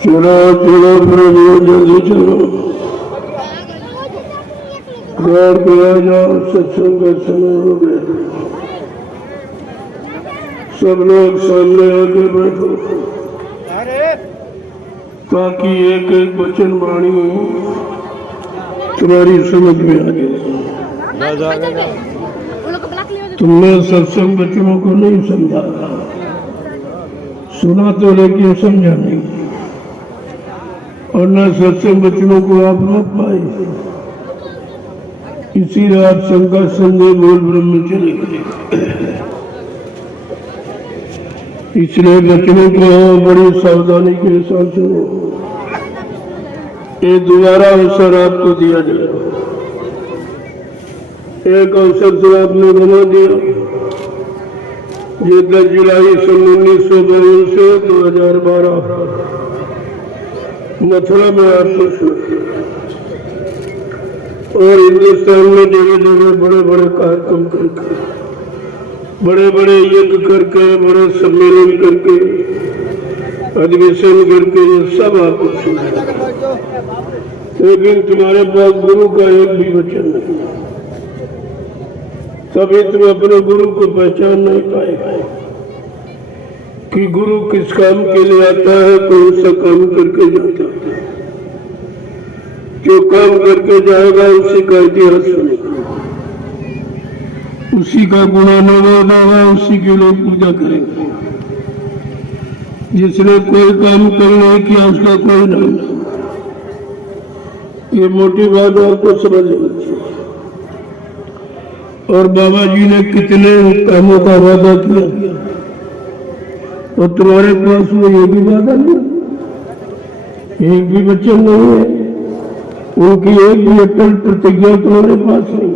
चलो चलो प्रभु जल्दी चलो, घर पे आ जाओ, सत्संग का समय हो गया। सब लोग सामने आके बैठो ताकि एक एक वचन वाणी तुम्हारी समझ में आ जाए। तुमने सत्संग वचनों को नहीं समझा, सुना तो लेकिन समझा नहीं, और न सत्संग वचनों को आप रोक पाए, इसीलिए आप शंका संदेह बोल ब्रह्म चले गए। इसलिए वचनों को बड़ी सावधानी के साथ सुनो। ये दोबारा अवसर आपको दिया जाए। एक अवसर से आपने बना दिया, ये 10 जुलाई सन 1952 से 2012 मथुरा में आपको सुना, और हिंदुस्तान में जगह जगह बड़े बड़े कार्यक्रम करके, बड़े बड़े यज्ञ करके, बड़े सम्मेलन करके, अधिवेशन करके सब आपको सुना, लेकिन तुम्हारे पास गुरु का एक भी वचन नहीं, तभी तुम अपने गुरु को पहचान नहीं पाएगा कि गुरु किस काम के लिए आता है, कौन सा काम करके जाता है। जो काम करके जाएगा उसी का इतिहास सुनेगा, उसी का गुणानुवाद होगा, उसी की लोग पूजा करेंगे। जिसने कोई काम करने किया उसका कोई नाम नहीं। ये मोटी बात आपको समझ लेनी चाहिए। और बाबा जी ने कितने कामों का वादा किया, और तुम्हारे पास वो ये भी वादा नहीं, एक भी वचन नहीं है, उनकी एक भी अटल प्रतिज्ञा तुम्हारे पास नहीं।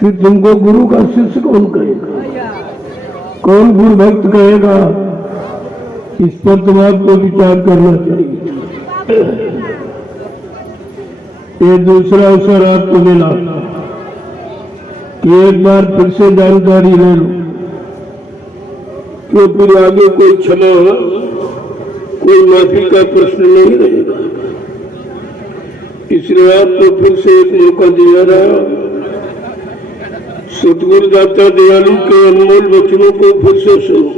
फिर तुमको गुरु का शिष्य कौन कहेगा, कौन गुरु भक्त कहेगा? इस पर तुम आपको विचार करना चाहिए। ये दूसरा अवसर आपको मिला कि एक बार फिर से जानकारी ले लो, क्यों फिर आगे कोई क्षमा, कोई माफी का प्रश्न नहीं रहेगा। इसलिए आपको फिर से एक मौका दिया रहा। सतगुरु दाता दयालु के अनमोल वचनों को फिर से सुनो।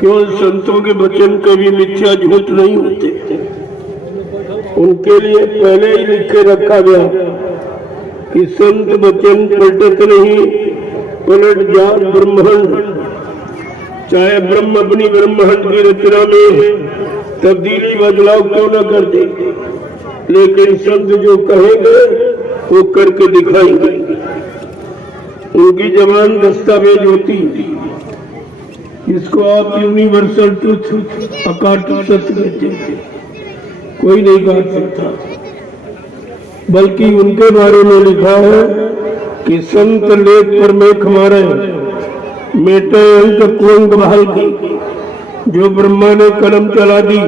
केवल संतों के वचन कभी मिथ्या झूठ नहीं होते, उनके लिए पहले ही लिख के रखा गया कि संत वचन पलटत नहीं, पलट जात ब्रह्मांड। चाहे ब्रह्म अपनी ब्रह्मांड की रचना में तब्दीली बदलाव क्यों न कर दे, लेकिन संत जो कहेंगे वो करके दिखाएंगे। उनकी जबान दस्तावेज होती, इसको आप यूनिवर्सल ट्रुथ, अकाट्य सत्य कहते हैं, कोई नहीं काट सकता। बल्कि उनके बारे में लिखा है कि संत लेख पर मेख मारे, मेटे अंक कुंग बहाल की। जो ब्रह्मा ने कलम चला दी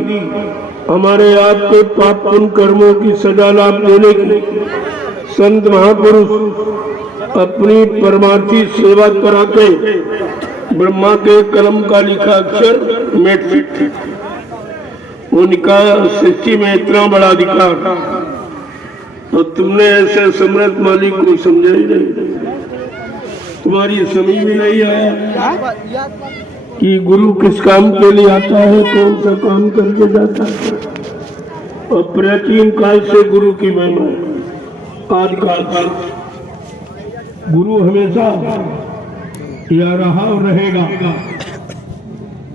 हमारे आपके पाप पुण्य कर्मों की सजा लाभ देने की, संत महापुरुष अपनी परमार्थी सेवा करा के ब्रह्मा के कलम का लिखा अक्षर मिट सकते। उनका सृष्टि में इतना बड़ा अधिकार, तो तुमने ऐसे समर्थ मालिक को समझा ही नहीं। तुम्हारी समझ में नहीं आया कि गुरु किस काम के लिए आता है, कौन सा काम करके जाता है। और प्राचीन काल से गुरु की महिमा है, आदिकाल से गुरु हमेशा या रहा और रहेगा।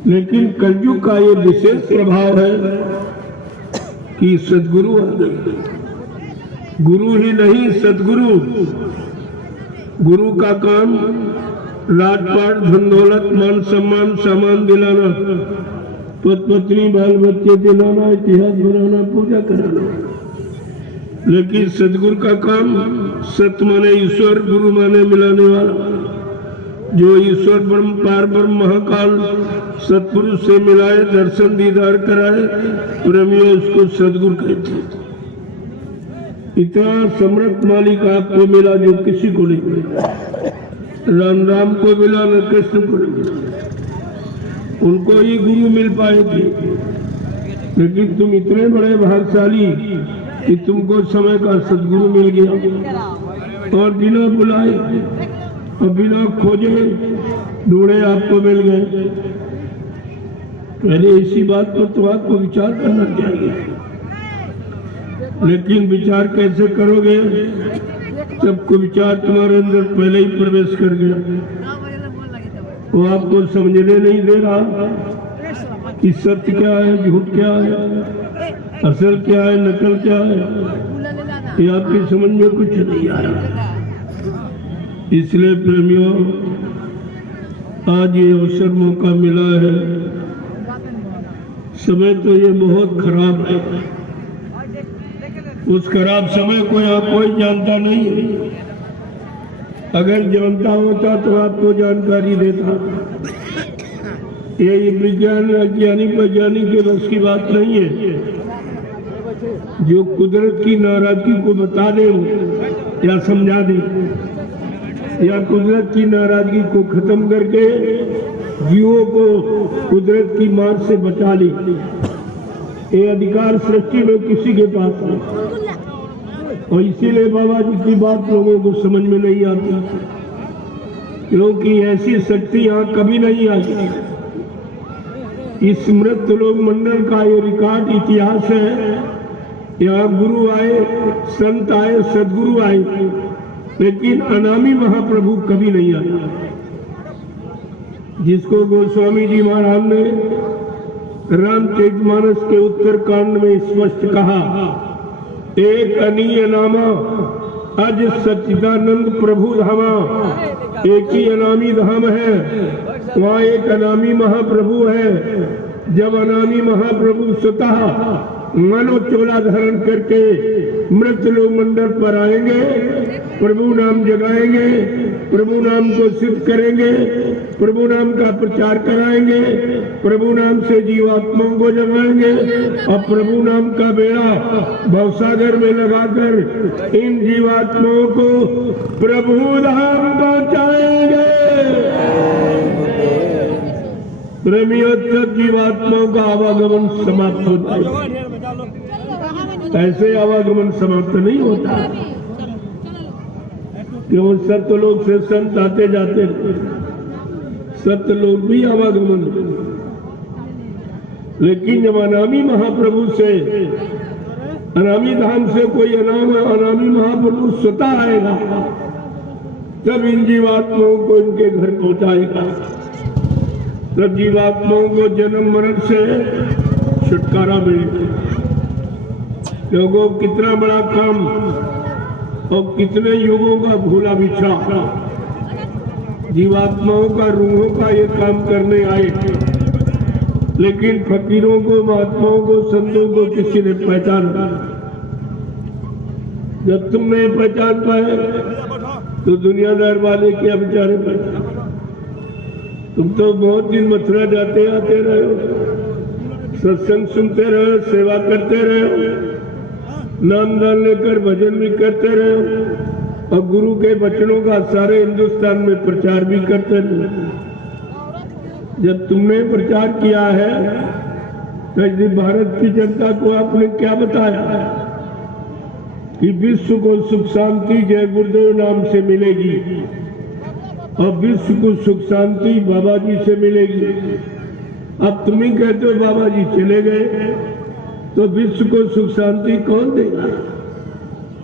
लेकिन कलयुग का ये विशेष प्रभाव है कि सदगुरु आ गए। गुरु ही नहीं, सदगुरु। गुरु का काम राजपाट, धन दौलत, मान सम्मान, सामान दिलाना, पत पत्नी बाल बच्चे दिलाना, इतिहास बनाना, पूजा कराना। लेकिन सदगुरु का काम सत्य माने ईश्वर, गुरु माने मिलाने वाला। जो ईश्वर ब्रह्म पार ब्रह्म महाकाल सतपुरुष से मिलाए, दर्शन दीदार कराए, प्रेमियों उसको सदगुरु कहते हैं। इतना समर्थ मालिक आपको मिला जो किसी को नहीं मिला। राम राम को मिला, न कृष्ण को नहीं मिला। उनको ही गुरु मिल पाए थे। लेकिन तुम इतने बड़े भाग्यशाली कि तुमको समय का सदगुरु मिल गया और बिना बुलाए और बिना खोजे ढूंढे आपको मिल गए। पहले इसी बात पर तो आपको विचार करना चाहिए। लेकिन विचार कैसे करोगे जब कोई विचार तुम्हारे अंदर पहले ही प्रवेश कर गया। वो आपको समझने नहीं दे रहा कि सत्य क्या है, झूठ क्या है, असल क्या है, नकल क्या है, ये आपकी समझ में कुछ नहीं आ रहा। इसलिए प्रेमियों, आज ये अवसर मौका मिला है। समय तो ये बहुत खराब है, उस खराब समय को यहाँ कोई जानता नहीं है। अगर जानता होता तो आपको जानकारी देता। ये विज्ञान अज्ञानी वैज्ञानिक के बस की बात नहीं है। जो कुदरत की नाराजगी को बता दे या समझा दे, या कुदरत की नाराजगी को खत्म करके जीवों को कुदरत की मार से बचा ले, ये अधिकार सृष्टि में किसी के पास नहीं। और इसीलिए बाबा जी की बात लोगों को समझ में नहीं आती, क्योंकि ऐसी शक्ति यहाँ कभी नहीं आई। इस मृत लोक मंडल का ये रिकॉर्ड इतिहास है। यहाँ गुरु आए, संत आए, सदगुरु आए, लेकिन अनामी महाप्रभु कभी नहीं आया। जिसको गोस्वामी जी महाराज ने रामचरितमानस के उत्तर कांड में स्पष्ट कहा, एक अनीय नामा अज सच्चिदानंद प्रभु धामा। एक ही अनामी धाम है, वहाँ एक अनामी महाप्रभु है। जब अनामी महाप्रभु स्वतः मानव चोला धारण करके मृत लोक मंडल पर आएंगे, प्रभु नाम जगाएंगे, प्रभु नाम को सिद्ध करेंगे, प्रभु नाम का प्रचार कराएंगे, प्रभु नाम से जीवात्माओं को जगाएंगे और प्रभु नाम का बेड़ा भवसागर में लगाकर इन जीवात्माओं को प्रभु धाम पहुंचाएंगे। प्रेमियों, तब जीवात्माओं का आवागमन समाप्त होता है। ऐसे आवागमन समाप्त नहीं होता, क्यों? सत्यलोक से संत आते जाते, सत्यलोक भी आवागमन। लेकिन जब अनामी महाप्रभु से, अनामी धाम से कोई अनामी महाप्रभु स्वतः आएगा, तब इन जीवात्माओं को इनके घर पहुंचाएगा। तब जीवात्माओं को जन्म मरण से छुटकारा मिलेगा। लोगों, कितना बड़ा काम और कितने युगों का भूला बिछा जीवात्माओं का, रूहों का ये काम करने आए। लेकिन फकीरों को, महात्माओं को, संतों को किसी ने पहचाना। जब तुम नहीं पहचान पाए तो दुनियादार वाले क्या बेचारे पहचान। तुम तो बहुत दिन मथुरा जाते आते रहे हो, सत्संग सुनते रहे, सेवा करते रहे, नाम दान लेकर भजन भी करते रहे और गुरु के वचनों का सारे हिंदुस्तान में प्रचार भी करते रहे। जब तुमने प्रचार किया है तो भारत की जनता को आपने क्या बताया कि विश्व को सुख शांति जय गुरुदेव नाम से मिलेगी और विश्व को सुख शांति बाबा जी से मिलेगी। अब तुम ही कहते हो बाबा जी चले गए, तो विश्व को सुख शांति कौन देगा?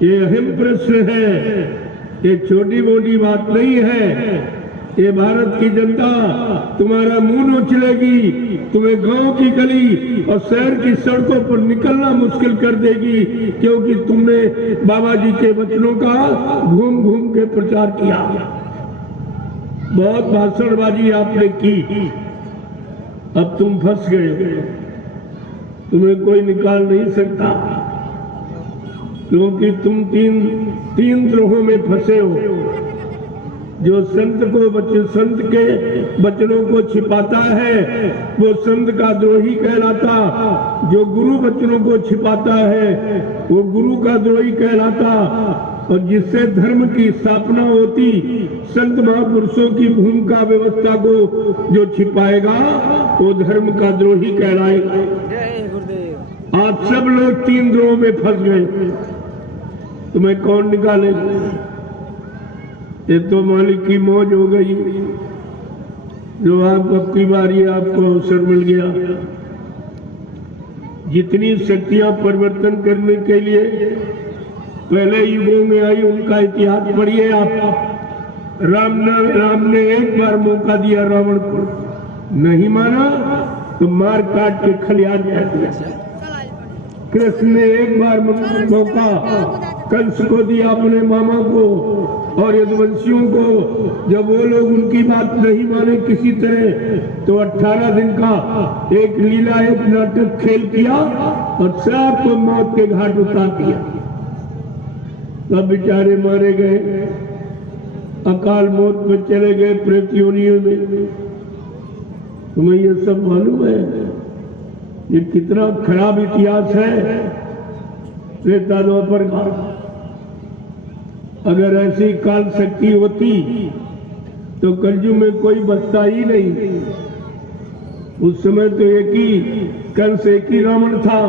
ये अहम प्रश्न है, ये छोटी मोटी बात नहीं है। ये भारत की जनता तुम्हारा मुंह नोचलेगी, तुम्हें गांव की गली और शहर की सड़कों पर निकलना मुश्किल कर देगी, क्योंकि तुमने बाबा जी के वचनों का घूम घूम के प्रचार किया। बहुत भाषणबाजी आपने की, अब तुम फंस गए, तुम्हें कोई निकाल नहीं सकता, क्योंकि तुम तीन द्रोहों में फंसे हो। जो संत के वचनों को छिपाता है वो संत का द्रोही कहलाता, जो गुरु वचनों को छिपाता है वो गुरु का द्रोही कहलाता, और जिससे धर्म की स्थापना होती, संत महापुरुषों की भूमिका व्यवस्था को जो छिपाएगा वो धर्म का द्रोही कहलाएगा। आप सब लोग 3 द्रोह में फंस गए, तुम्हें कौन निकालेगा? ये तो मालिक की मौज हो गई जो आप अब की बारी आपको अवसर मिल गया। जितनी शक्तियां परिवर्तन करने के लिए पहले युगों में आई उनका इतिहास पढ़िए आप। राम ने एक बार मौका दिया रावण को, नहीं माना तो मार काट के खलिहान कर दिया। कृष्ण ने एक बार मौका कंस को दिया, अपने मामा को और यदुवंशियों को। जब वो लोग उनकी बात नहीं माने किसी तरह, तो 18 दिन का एक लीला, एक नाटक खेल किया और सबको मौत के घाट उतार दिया। सब बेचारे मारे गए, अकाल मौत में चले गए प्रेत योनियों में। तुम्हें ये सब मालूम है ये कितना खराब इतिहास है प्रेतालों पर का। अगर ऐसी काल शक्ति होती तो कलयुग में कोई बचता ही नहीं। उस समय तो एक ही कंस, एक ही रावण था,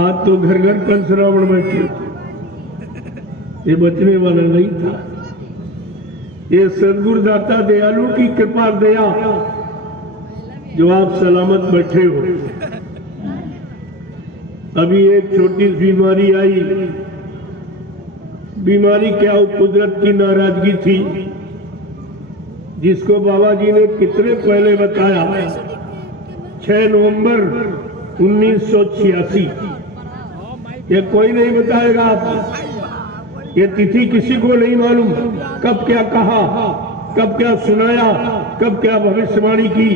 आज तो घर घर कंस रावण बैठे। ये बचने वाला नहीं था। ये सदगुरुदाता दयालु की कृपा दया जो आप सलामत बैठे हो। अभी एक छोटी बीमारी आई। बीमारी क्या हो? कुदरत की नाराजगी थी, जिसको बाबा जी ने कितने पहले बताया। 6 नवंबर 1986। ये कोई नहीं बताएगा आपको। ये तिथि किसी को नहीं मालूम। कब क्या कहा, कब क्या सुनाया, कब क्या भविष्यवाणी की,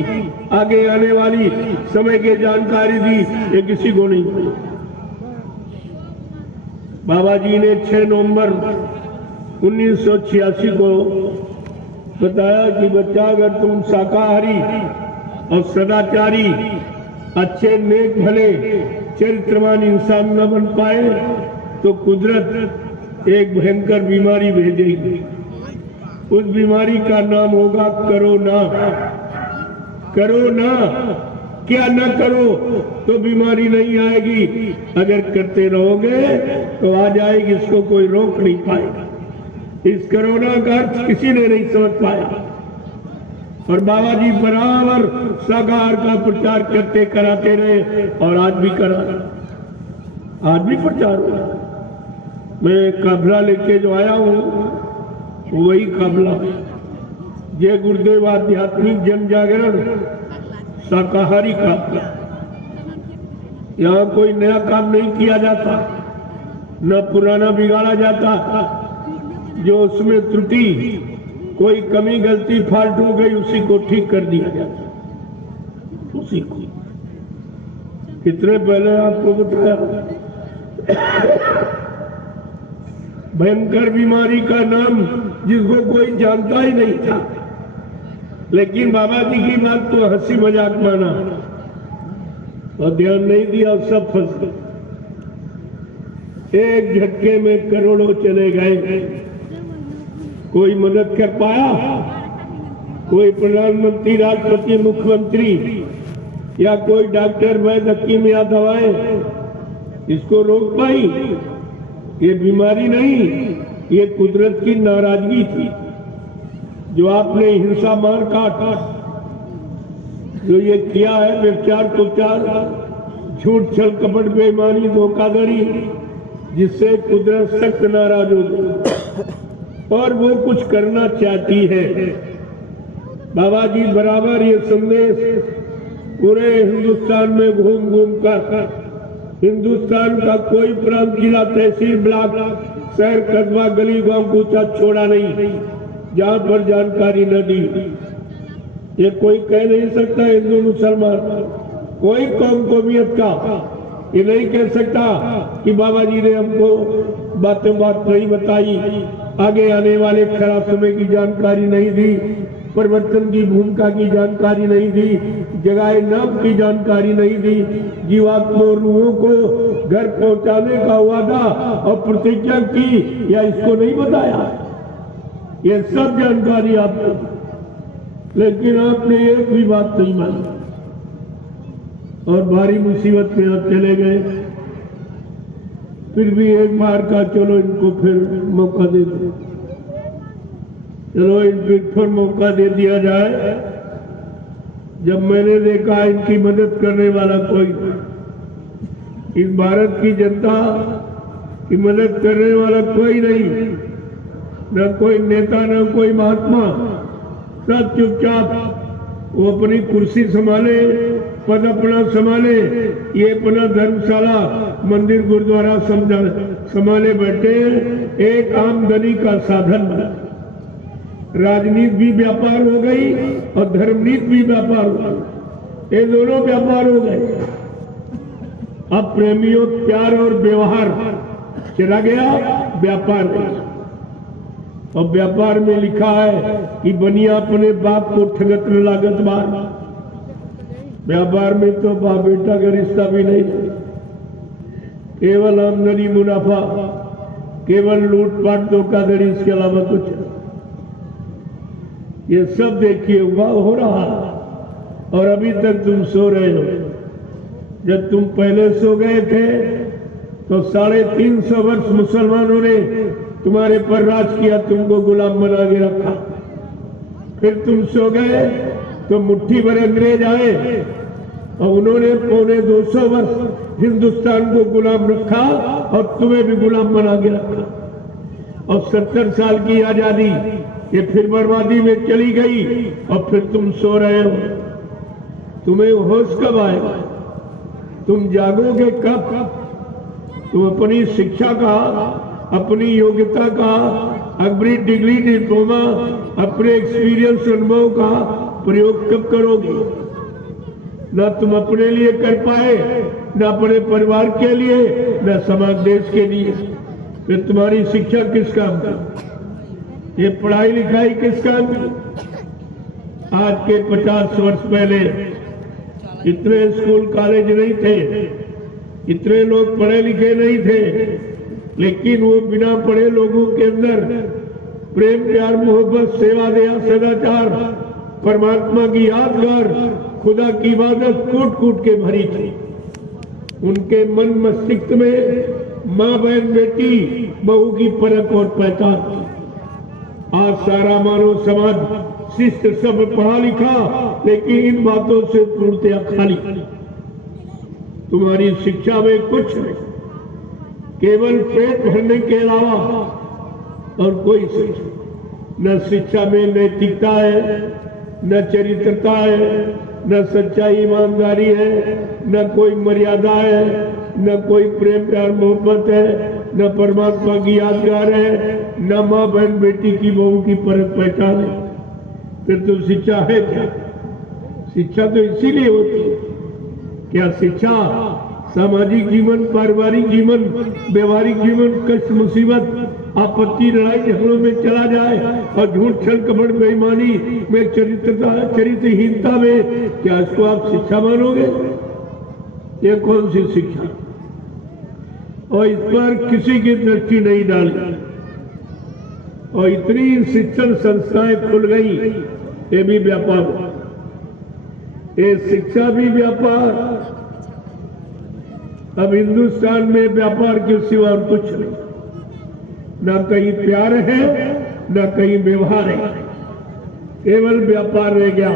आगे आने वाली समय की जानकारी दी, ये किसी को नहीं मालूम। बाबा जी ने 6 नवंबर 1986 को बताया कि बच्चा, अगर तुम शाकाहारी और सदाचारी, अच्छे नेक भले चरित्रवान इंसान न बन पाए तो कुदरत एक भयंकर बीमारी भेजेगी। उस बीमारी का नाम होगा कोरोना। कोरोना क्या न करो तो बीमारी नहीं आएगी, अगर करते रहोगे तो आ जाएगी। इसको कोई रोक नहीं पाएगा। इस कोरोना का अर्थ किसी ने नहीं समझ पाया। और बाबा जी बराबर शाकाहार का प्रचार करते कराते रहे और आज भी करा, आज भी प्रचार हो रहा। मैं काफिला लेके जो आया हूँ वही काफिला जय गुरुदेव आध्यात्मिक जन जागरण शाकाहारी काफिला। यहाँ कोई नया काम नहीं किया जाता, न पुराना बिगाड़ा जाता। जो उसमें त्रुटि, कोई कमी गलती फाल्ट हो गई, उसी को ठीक कर दिया जाता। उसी को कितने पहले आपको बताया। भयंकर बीमारी का नाम जिसको कोई जानता ही नहीं था, लेकिन बाबा जी की बात तो हंसी मजाक माना और ध्यान नहीं दिया, सब फंस गए। एक झटके में करोड़ों चले गए। कोई मदद कर पाया? कोई प्रधानमंत्री, राष्ट्रपति, मुख्यमंत्री या कोई डॉक्टर, वैद्य, हकीम या दवाएं इसको रोक पाई? ये बीमारी नहीं, ये कुदरत की नाराजगी थी। जो आपने हिंसा, मार काट, जो ये किया है, व्यभिचार, कुचार, झूठ, छल, कपट, बेईमानी, धोखाधड़ी, जिससे कुदरत सख्त नाराज हो गई और वो कुछ करना चाहती है। बाबा जी बराबर ये संदेश पूरे हिंदुस्तान में घूम घूम कर, हिंदुस्तान का कोई प्रांत, जिला, तहसील, ब्लॉक, शहर, कस्बा, गली, गांव कूचा छोड़ा नहीं जहां पर जानकारी न दी। ये कोई कह नहीं सकता हिंदू मुसलमान, कोई कौम कौमियत का ये नहीं कह सकता कि बाबा जी ने हमको बातें बात नहीं बताई, आगे आने वाले खराब समय की जानकारी नहीं दी, परिवर्तन की भूमिका की जानकारी नहीं दी, जगाए नाम की जानकारी नहीं दी, जीवात्मा रूहों को घर पहुंचाने का वादा और प्रतिज्ञा की, या इसको नहीं बताया? ये सब जानकारी आपको, लेकिन आपने एक भी बात नहीं मानी। और भारी मुसीबत में आप चले गए। फिर भी एक बार का चलो इनको फिर मौका दे दो, चलो इनको फिर मौका दे दिया जाए। जब मैंने देखा इनकी मदद करने वाला कोई, इस भारत की जनता की मदद करने वाला कोई नहीं, न कोई नेता न कोई महात्मा, सब चुपचाप वो अपनी कुर्सी संभाले, पद अपना संभाले, ये अपना धर्मशाला मंदिर गुरुद्वारा संभाले बैठे, एक आमदनी का साधन बना। राजनीति भी व्यापार हो गई और धर्मनीति भी व्यापार हो गई, ये दोनों व्यापार हो गए। अब प्रेमियों प्यार और व्यवहार चला गया, व्यापार नहीं। और व्यापार में लिखा है कि बनिया अपने बाप को ठगत न लागत बार। व्यापार में तो बाप बेटा का रिश्ता भी नहीं, केवल आमदनी मुनाफा, केवल लूटपाट धोखाधड़ी, इसके अलावा कुछ। ये सब देखिए हुआ हो रहा, और अभी तक तुम सो रहे हो। जब तुम पहले सो गए थे तो 350 वर्ष मुसलमानों ने तुम्हारे पर राज किया, तुमको गुलाम बना के रखा। फिर तुम सो गए तो मुट्ठी भर अंग्रेज आए और उन्होंने 250 वर्ष हिंदुस्तान को गुलाम रखा और तुम्हें भी गुलाम बना के रखा। और 70 साल की आजादी ये फिर बर्बादी में चली गई और फिर तुम सो रहे हो। तुम्हें होश कब आएगा? तुम जागोगे कब? तुम अपनी शिक्षा का, अपनी योग्यता का, अपनी डिग्री डिप्लोमा, अपने एक्सपीरियंस अनुभव का प्रयोग कब करोगे? न तुम अपने लिए कर पाए, न अपने परिवार के लिए, न समाज देश के लिए। फिर तुम्हारी शिक्षा किस काम की? ये पढ़ाई लिखाई किस काम की? आज के 50 वर्ष पहले इतने स्कूल कॉलेज नहीं थे, इतने लोग पढ़े लिखे नहीं थे, लेकिन वो बिना पढ़े लोगों के अंदर प्रेम प्यार मोहब्बत सेवा दया सदाचार परमात्मा की यादगार खुदा की इबादत कूट कूट के भरी थी। उनके मन मस्तिष्क में माँ बहन बेटी बहू की परख और पहचान थी। आज सारा मानव समाज शिष्ट सब पढ़ा लिखा, लेकिन इन बातों से पूर्णतया खाली। तुम्हारी शिक्षा में कुछ नहीं, केवल पेट भरने के अलावा और कोई शिक्षा न। शिक्षा में नैतिकता है, न चरित्रता है, न सच्चाई ईमानदारी है, न कोई मर्यादा है, न कोई प्रेम प्यार मोहब्बत है, न परमात्मा की यादगार है, न माँ बहन बेटी की बहू की परख पहचान है। फिर तो शिक्षा है क्या? शिक्षा तो इसीलिए होती है। क्या शिक्षा सामाजिक जीवन, पारिवारिक जीवन, व्यवहारिक जीवन, कष्ट मुसीबत, आपत्ति लड़ाई झगड़ों में चला जाए और झूठ छल कपट बेईमानी में चरित्रहीनता में, क्या इसको आप शिक्षा मानोगे? ये कौन सी शिक्षा? और इस पर किसी की दृष्टि नहीं डाली और इतनी शिक्षण संस्थाएं खुल गई, ये भी व्यापार, ये शिक्षा भी व्यापार। अब हिंदुस्तान में व्यापार के सिवा और कुछ नहीं, न कहीं प्यार है, न कहीं व्यवहार है, केवल व्यापार रह गया।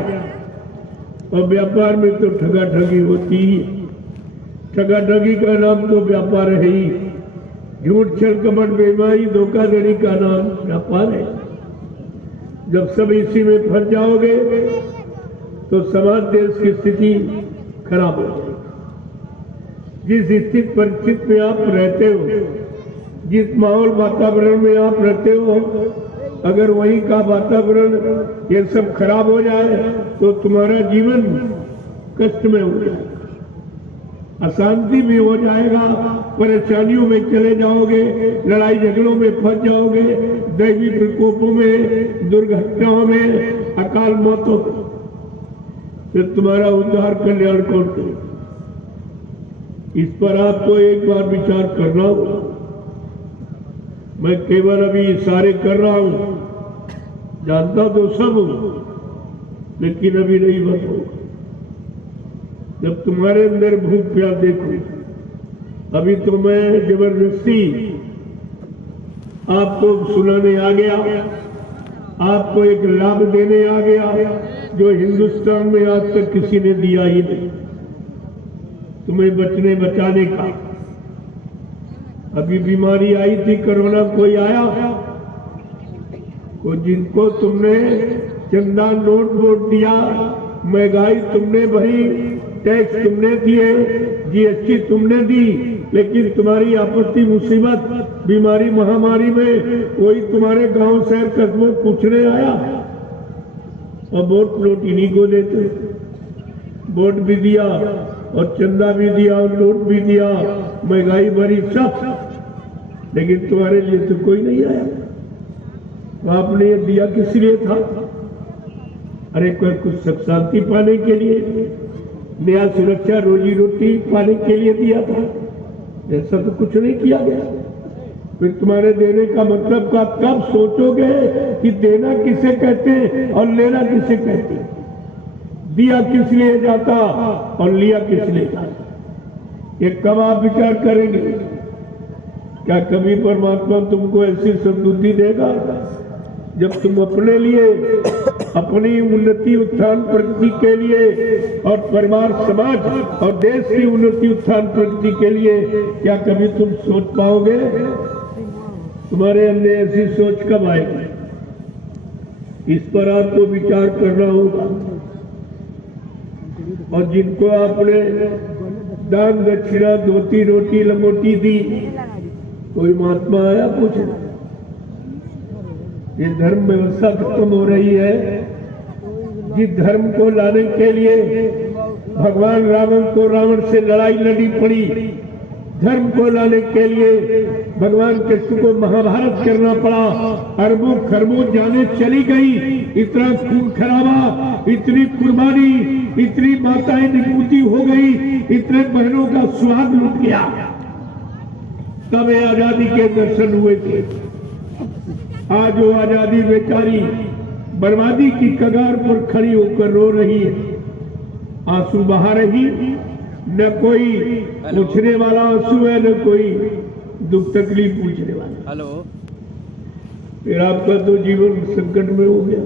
और व्यापार में तो ठगाठगी होती ही, ठगाठगी का नाम तो व्यापार है ही। झूठ छल कपट बेईमानी धोखाधड़ी का नाम व्यापार है। जब सब इसी में फंस जाओगे तो समाज देश की स्थिति खराब हो जाएगी। जिस स्थिति परिस्थिति में आप रहते हो, जिस माहौल वातावरण में आप रहते हो, अगर वहीं का वातावरण ये सब खराब हो जाए तो तुम्हारा जीवन कष्ट में हो जाएगा, अशांति भी हो जाएगा, परेशानियों में चले जाओगे, लड़ाई झगड़ों में फंस जाओगे, दैवी प्रकोपों में, दुर्घटनाओं में, अकाल मौतों में। फिर तुम्हारा उद्धार कल्याण कौन करे? इस पर आपको एक बार विचार करना होगा। मैं केवल अभी इशारे कर रहा हूं, जानता तो सब हूं, लेकिन अभी नहीं बस होगा। जब तुम्हारे अंदर भूख प्यास देखो, अभी तो मैं जबरदस्ती आपको सुनाने आ गया, आपको एक लाभ देने आ गया जो हिंदुस्तान में आज तक किसी ने दिया ही नहीं, तुम्हें बचने बचाने का। अभी बीमारी आई थी कोरोना, कोई आया वो जिनको तुमने चंदा नोट वोट दिया, महंगाई तुमने भरी, टैक्स तुमने दिए, जीएसटी तुमने दी, लेकिन तुम्हारी आपत्ति मुसीबत बीमारी महामारी में कोई तुम्हारे गांव शहर कस्बों पूछने आया? और वोट नोट इन्हीं को देते, वोट भी दिया और चंदा भी दिया और नोट भी दिया, महंगाई भरी सब, लेकिन तुम्हारे लिए तो कोई नहीं आया। आपने ये दिया किस लिए था? अरे कोई कुछ सुख शांति पाने के लिए, नया सुरक्षा रोजी रोटी पाने के लिए दिया था, ऐसा तो कुछ नहीं किया गया। फिर तुम्हारे देने का मतलब का कब सोचोगे कि देना किसे कहते हैं और लेना किसे कहते हैं? दिया किस लिए जाता और लिया किस लिए जाता, ये कब आप विचार करेंगे? क्या कभी परमात्मा तुमको ऐसी सद्बुद्धि देगा जब तुम अपने लिए, अपनी उन्नति उत्थान प्रगति के लिए और परिवार समाज और देश की उन्नति उत्थान प्रगति के लिए क्या कभी तुम सोच पाओगे? तुम्हारे अंदर ऐसी सोच कब आएगी? इस पर आपको विचार करना होगा। और जिनको आपने दान दक्षिणा धोती रोटी लंगोटी दी, कोई महात्मा आया पूछना? ये धर्म व्यवस्था खत्म हो रही है। जिस धर्म को लाने के लिए भगवान रावण को रावण से लड़ाई लड़ी पड़ी, धर्म को लाने के लिए भगवान कृष्ण को महाभारत करना पड़ा, अरबों खरबों जाने चली गई, इतना खून खराबा, इतनी कुर्बानी, इतनी माताएं निकुति हो गई, इतने बहनों का सुहाग लुट गया, तब आजादी के दर्शन हुए थे। आज वो आजादी बेचारी बर्बादी की कगार पर खड़ी होकर रो रही है, आंसू बहा रही, न कोई पूछने वाला आंसू है, न कोई दुख तकलीफ पूछने वाला। हेलो, फिर आपका तो जीवन संकट में हो गया।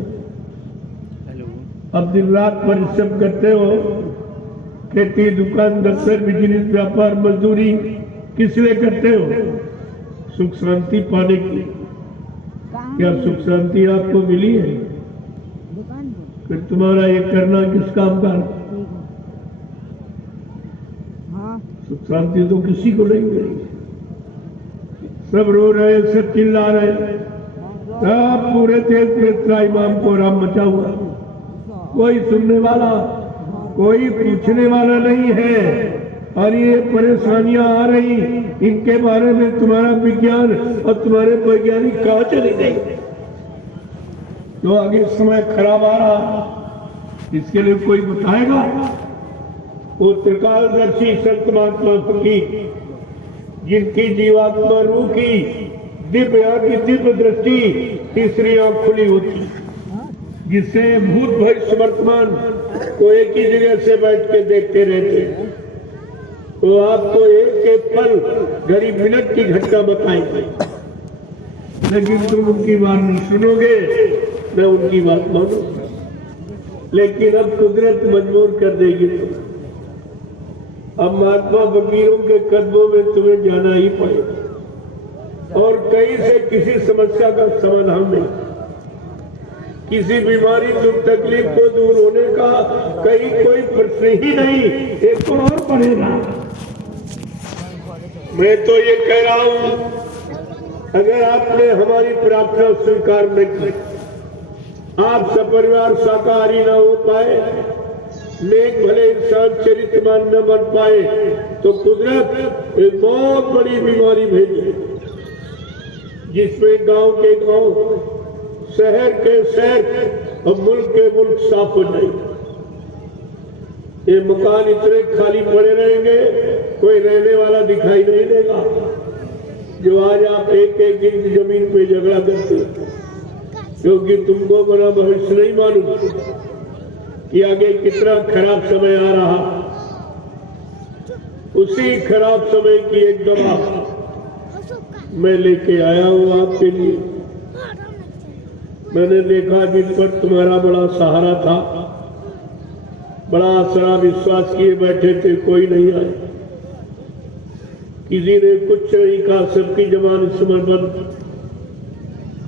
हेलो, अब दिन रात परिश्रम करते हो, खेती दुकान दफ्तर बिजनेस व्यापार मजदूरी किस लिए करते हो? सुख शांति पाने की। क्या सुख शांति आपको मिली है? फिर तुम्हारा ये करना किस काम का? सुख शांति तो किसी को नहीं मिली। सब रो रहे, सब चिल्ला रहे, सब पूरे देश में त्राईमाम को राम मचा हुआ, कोई सुनने वाला, कोई पूछने वाला नहीं है। और ये परेशानियां आ रही, इनके बारे में तुम्हारा विज्ञान और तुम्हारे वैज्ञानिक कहाँ चले गए? तो आगे समय खराब आ रहा, इसके लिए कोई बताएगा? वो त्रिकालदर्शी संत महात्मा फकीर, जिनकी जीवात्मा रूह की दिव्य आंख की दिव्य दृष्टि तीसरी आंख खुली होती, जिससे भूत भविष्य वर्तमान को एक ही जगह से बैठ के देखते रहते, तो आपको एक एक पल घड़ी मिनट की घटना बताएंगे, लेकिन तुम उनकी बात नहीं सुनोगे, मैं उनकी बात मानू। लेकिन अब कुदरत मजबूर कर देगी तुम्हें, अब महात्मा फकीरों के कदमों में तुम्हें जाना ही पड़ेगा। और कहीं से किसी समस्या का समाधान नहीं, किसी बीमारी दुख तकलीफ को दूर होने का कहीं कोई प्रश्न ही नहीं, एक और पड़ेगा। मैं तो ये कह रहा हूं, अगर आपने हमारी प्रार्थना स्वीकार नहीं की, आप सपरिवार शाकाहारी ना हो पाए, नेक भले इंसान चरित्रवान न बन पाए, तो कुदरत एक बहुत बड़ी बीमारी भेजी, जिसमें गांव के गांव, शहर के शहर और मुल्क के मुल्क साफ हो जाएंगे। ये मकान इतने खाली पड़े रहेंगे, कोई रहने वाला दिखाई नहीं देगा। जो आज आप एक एक इंच जमीन पे झगड़ा करते हो, क्योंकि तुमको बड़ा भविष्य नहीं मालूम कि आगे कितना खराब समय आ रहा, उसी खराब समय की एक दवा मैं लेके आया हूँ आपके लिए। मैंने देखा जिन पर तुम्हारा बड़ा सहारा था, बड़ा आसरा विश्वास किए बैठे थे, कोई नहीं आए, किसी ने कुछ नहीं कहा, सबकी जबान समर्पण।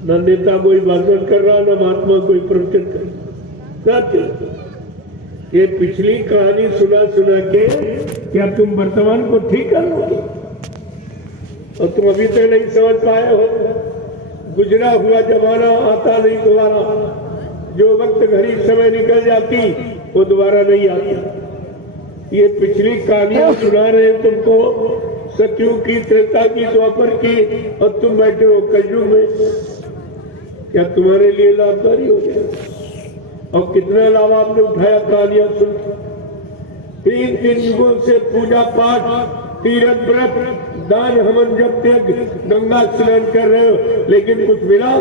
न नेता कोई भाषण कर रहा, न महात्मा कोई प्रवचन कर रहा। ये पिछली कहानी सुना सुना के क्या तुम वर्तमान को ठीक कर लोगे? और तुम अभी तक नहीं समझ पाए हो, गुजरा हुआ जमाना आता नहीं दोबारा। जो वक्त घड़ी समय निकल जाती वो दोबारा नहीं आती। ये पिछली कहानियां सुना रहे हैं तुमको, सतयुग की, त्रेता की, द्वापर की, और तुम बैठे हो कलयुग में। क्या तुम्हारे लिए लाभकारी हो गया? और कितना लाभ आपने उठाया कहानियां सुन। 3 युगों से पूजा पाठ, तीरथ व्रत, दान हवन जब तक गंगा स्नान कर रहे हो, लेकिन कुछ मिला?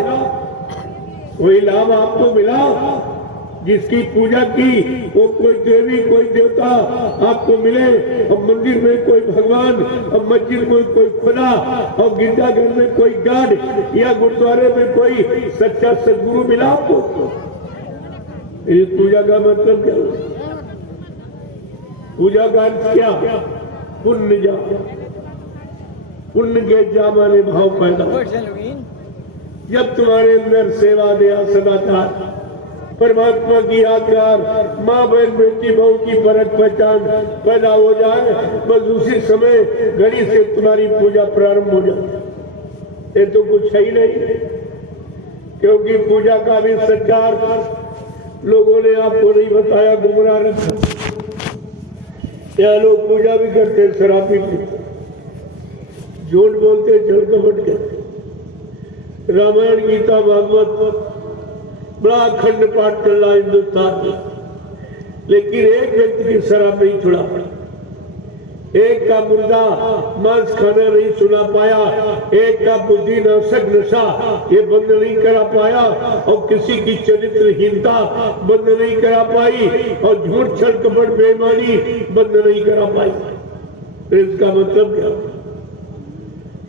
वही लाभ आपको मिला जिसकी पूजा की वो कोई देवी कोई देवता आपको मिले, और मंदिर में कोई भगवान, और मस्जिद में कोई खुदा, और गिरजाघर में कोई गार्ड, या गुरुद्वारे में कोई सच्चा सदगुरु मिला आपको। इस पूजा का मतलब क्या? पूजा का अर्थ क्या? पुण्य जा, पुण्य के जामाने भाव पैदा। जब तुम्हारे अंदर सेवा, दया, सदाचार, परमात्मा की आज्ञा, माँ बहन बेटी बहू की परख पहचान पैदा हो जाए, बस उसी समय घड़ी से तुम्हारी पूजा प्रारंभ हो जाए। ये तो कुछ है ही नहीं, क्योंकि पूजा का भी सच्चा लोगों ने आपको नहीं बताया, गुमराह रखा। यहाँ लोग पूजा भी करते, शराब पीते, झूठ बोलते, छल कपट करते। रामायण, गीता, भागवत बड़ा अखंड पाठ चल रहा हिंदुस्तान में, लेकिन एक व्यक्ति की शराब नहीं छुड़ा, एक का मुर्दा मांस खाना नहीं सुना पाया, एक का बुद्धि नाशक नशा ये बंद नहीं करा पाया, और किसी की चरित्रहीनता बंद नहीं करा पाई, और झूठ छल कपट बेईमानी बंद नहीं करा पाई। तो इसका मतलब क्या?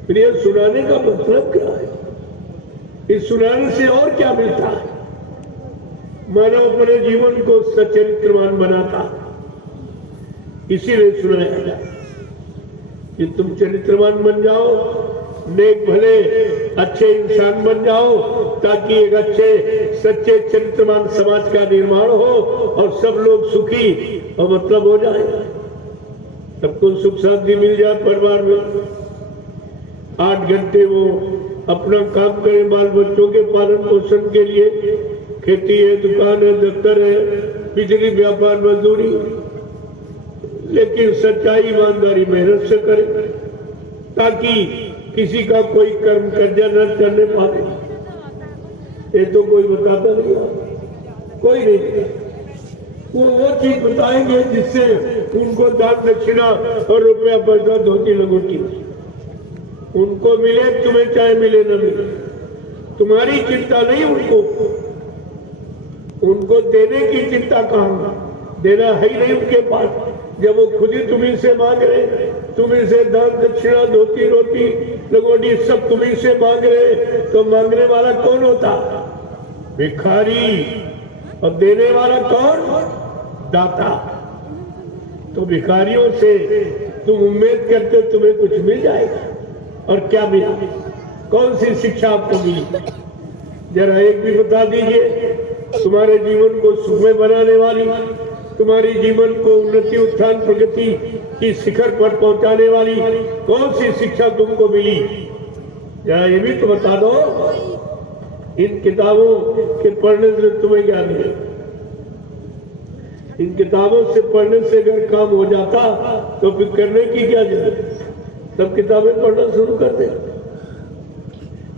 फिर ये सुनाने का मतलब क्या है? इस सुनाने से और क्या मिलता है? मानव अपने जीवन को सचरित्रवान बनाता, इसीलिए सुनाया कि तुम चरित्रवान बन जाओ, नेक भले अच्छे इंसान बन जाओ, ताकि एक अच्छे सच्चे चरित्रवान समाज का निर्माण हो और सब लोग सुखी और मतलब हो जाए, सबको सुख शांति मिल जाए परिवार में। 8 घंटे वो अपना काम करें बाल बच्चों के पालन पोषण के लिए, खेती है, दुकान है, दफ्तर है, बिजली, व्यापार, मजदूरी, लेकिन सच्चाई, ईमानदारी, मेहनत से करें, ताकि किसी का कोई कर्म कर्जा न करने पाए। ये तो कोई बताता नहीं, कोई नहीं। वो चीज बताएंगे जिससे उनको दान दक्षिणा और रुपया पैसा, धोती लंगोटी उनको मिले, तुम्हें चाहे मिले न मिले, तुम्हारी चिंता नहीं। उनको देने की चिंता कहाँ? देना है ही नहीं उनके पास। जब वो खुद ही तुम्ही से मांग रहे, तुम्ही से दान दक्षिणा, धोती रोटी लंगोटी सब तुम्ही से मांग रहे, तो मांगने वाला कौन होता? भिखारी। और देने वाला कौन? दाता। तो भिखारियों से तुम उम्मीद करते तुम्हें कुछ मिल जाएगा, और क्या मिला? कौन सी शिक्षा आपको मिली? जरा एक भी बता दीजिए। तुम्हारे जीवन को सुखमय बनाने वाली, तुम्हारी जीवन को उन्नति, उत्थान, प्रगति की शिखर पर पहुंचाने वाली कौन सी शिक्षा तुमको मिली? जरा ये भी तो बता दो। इन किताबों के पढ़ने से तुम्हें क्या मिले? इन किताबों से पढ़ने से अगर काम हो जाता तो फिर करने की क्या जरूरत? सब किताबें पढ़ना शुरू कर दे।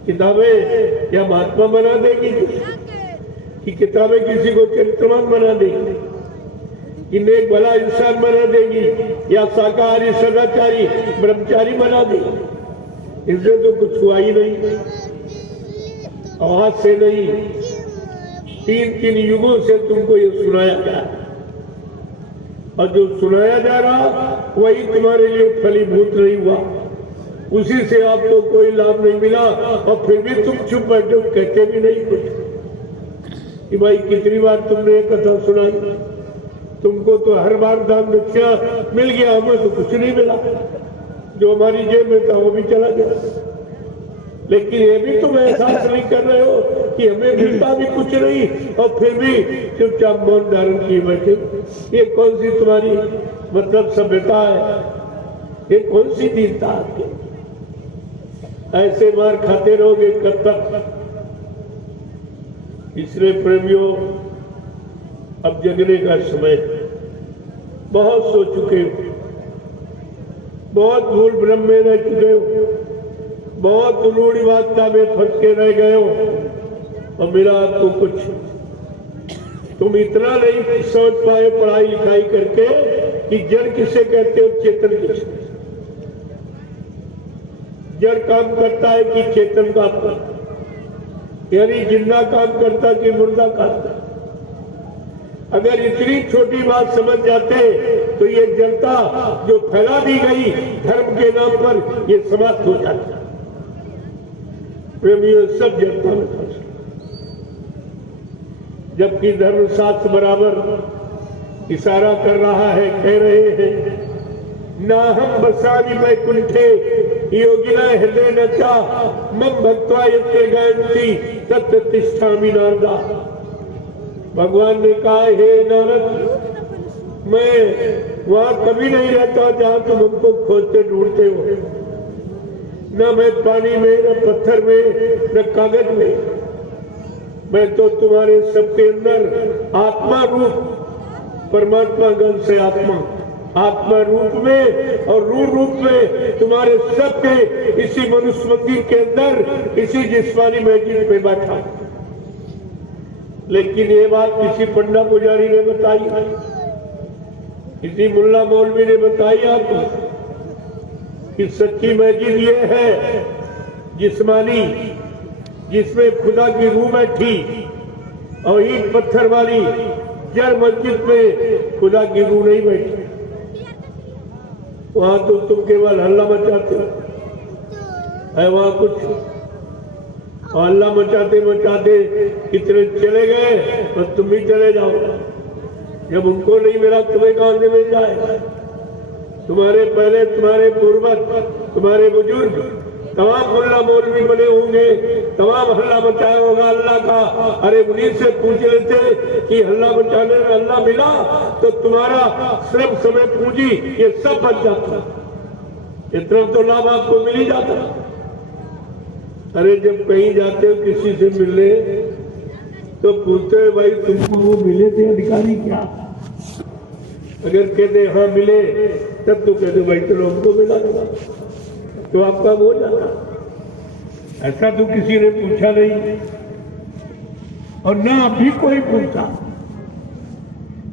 किताबें या महात्मा बना देगी कि किताबें किसी को चरित्रवान बना देगी, कि नेक भला इंसान बना देगी, या शाकाहारी, सदाचारी, ब्रह्मचारी बना देगी? इससे तो कुछ हुआ ही नहीं। आवाज से नहीं, 3 युगों से तुमको ये सुनाया गया, और जो सुनाया जा रहा वही तुम्हारे लिए फलीभूत नहीं हुआ, उसी से आपको कोई लाभ नहीं मिला और फिर भी तुम चुप बैठे हो, कहते भी नहीं कुछ कि भाई कितनी बार तुमने ये कथा सुनाई, तुमको तो हर बार दान दक्षिणा मिल गया, हमें तो कुछ नहीं मिला, जो हमारी जेब में था वो भी चला गया। लेकिन ये भी तुम एहसास नहीं कर रहे हो कि हमें मिलता भी कुछ नहीं और फिर भी चुपचाप मौन धारण किए बैठे। ये कौन सी तुम्हारी मतलब सभ्यता है, ये कौन सी दीनता आपके? ऐसे मार खाते रहोगे कब तक? इसलिए प्रेमियों, अब जगने का समय, बहुत सो चुके हो, बहुत भूल भ्रम में रह चुके हो, बहुत रूढ़िवादिता में फंस के रह गए हो और मिला आपको कुछ। तुम इतना नहीं सोच पाए पढ़ाई लिखाई करके कि जड़ किसे कहते हो, चेतन किसे? जड़ काम करता है कि चेतन काम करता, यानी जिंदा काम करता कि मुर्दा करता? अगर इतनी छोटी बात समझ जाते तो ये जनता जो फैला दी गई धर्म के नाम पर, ये समाप्त हो जाता। प्रेमियों, सब जनता में फंस, जबकि धर्मशास्त्र बराबर इशारा कर रहा है, कह रहे हैं ना हम बसानी वैकुंठे योगिना हृदय नचा मम भक्त्वा यत्र गायन्ति तत्र तिष्ठामि नारदा। भगवान ने कहा, हे नारद, मैं वहां कभी नहीं रहता जहां तुम हमको खोजते ढूंढते हो, न मैं पानी में, न पत्थर में, न कागज में, मैं तो तुम्हारे सबके अंदर आत्मा रूप, परमात्मा गण से आत्मा रूप में और रूप में तुम्हारे सबके इसी मनुष्य मंदिर के अंदर, इसी जिस्मानी मस्जिद में बैठा। लेकिन ये बात किसी पंडा पुजारी ने बताई, किसी मुल्ला मौलवी ने बताई आपको कि सच्ची मस्जिद ये है जिस्मानी, जिसमें खुदा की रूह बैठी, और ईंट पत्थर वाली जड़ मस्जिद में खुदा की रूह नहीं बैठी। वहां तो तुम केवल हल्ला मचाते है, वहां कुछ हल्ला मचाते मचाते कितने चले गए और तुम भी चले जाओ। जब उनको नहीं मिला तुम्हें कहां से मिल जाए? तुम्हारे पहले तुम्हारे पूर्वज, तुम्हारे बुजुर्ग तमाम मुल्ला मौलवी बने होंगे, तमाम हल्ला मचाया होगा अल्लाह का। अरे उन्हीं से पूछ लेते कि हल्ला मचाने में अल्लाह मिला तो तुम्हारा श्रम समय पूंजी ये सब बच जाता, इतना तो लाभ आपको मिल ही जाता। अरे जब कहीं जाते हो किसी से मिलने तो पूछते हो, भाई तुमको वो मिले थे अधिकारी क्या? अगर कहते हाँ मिले, तब तो कहते भाई चलो हमको मिला तो आपका हो जाता। ऐसा तो किसी ने पूछा नहीं और ना अभी कोई पूछा।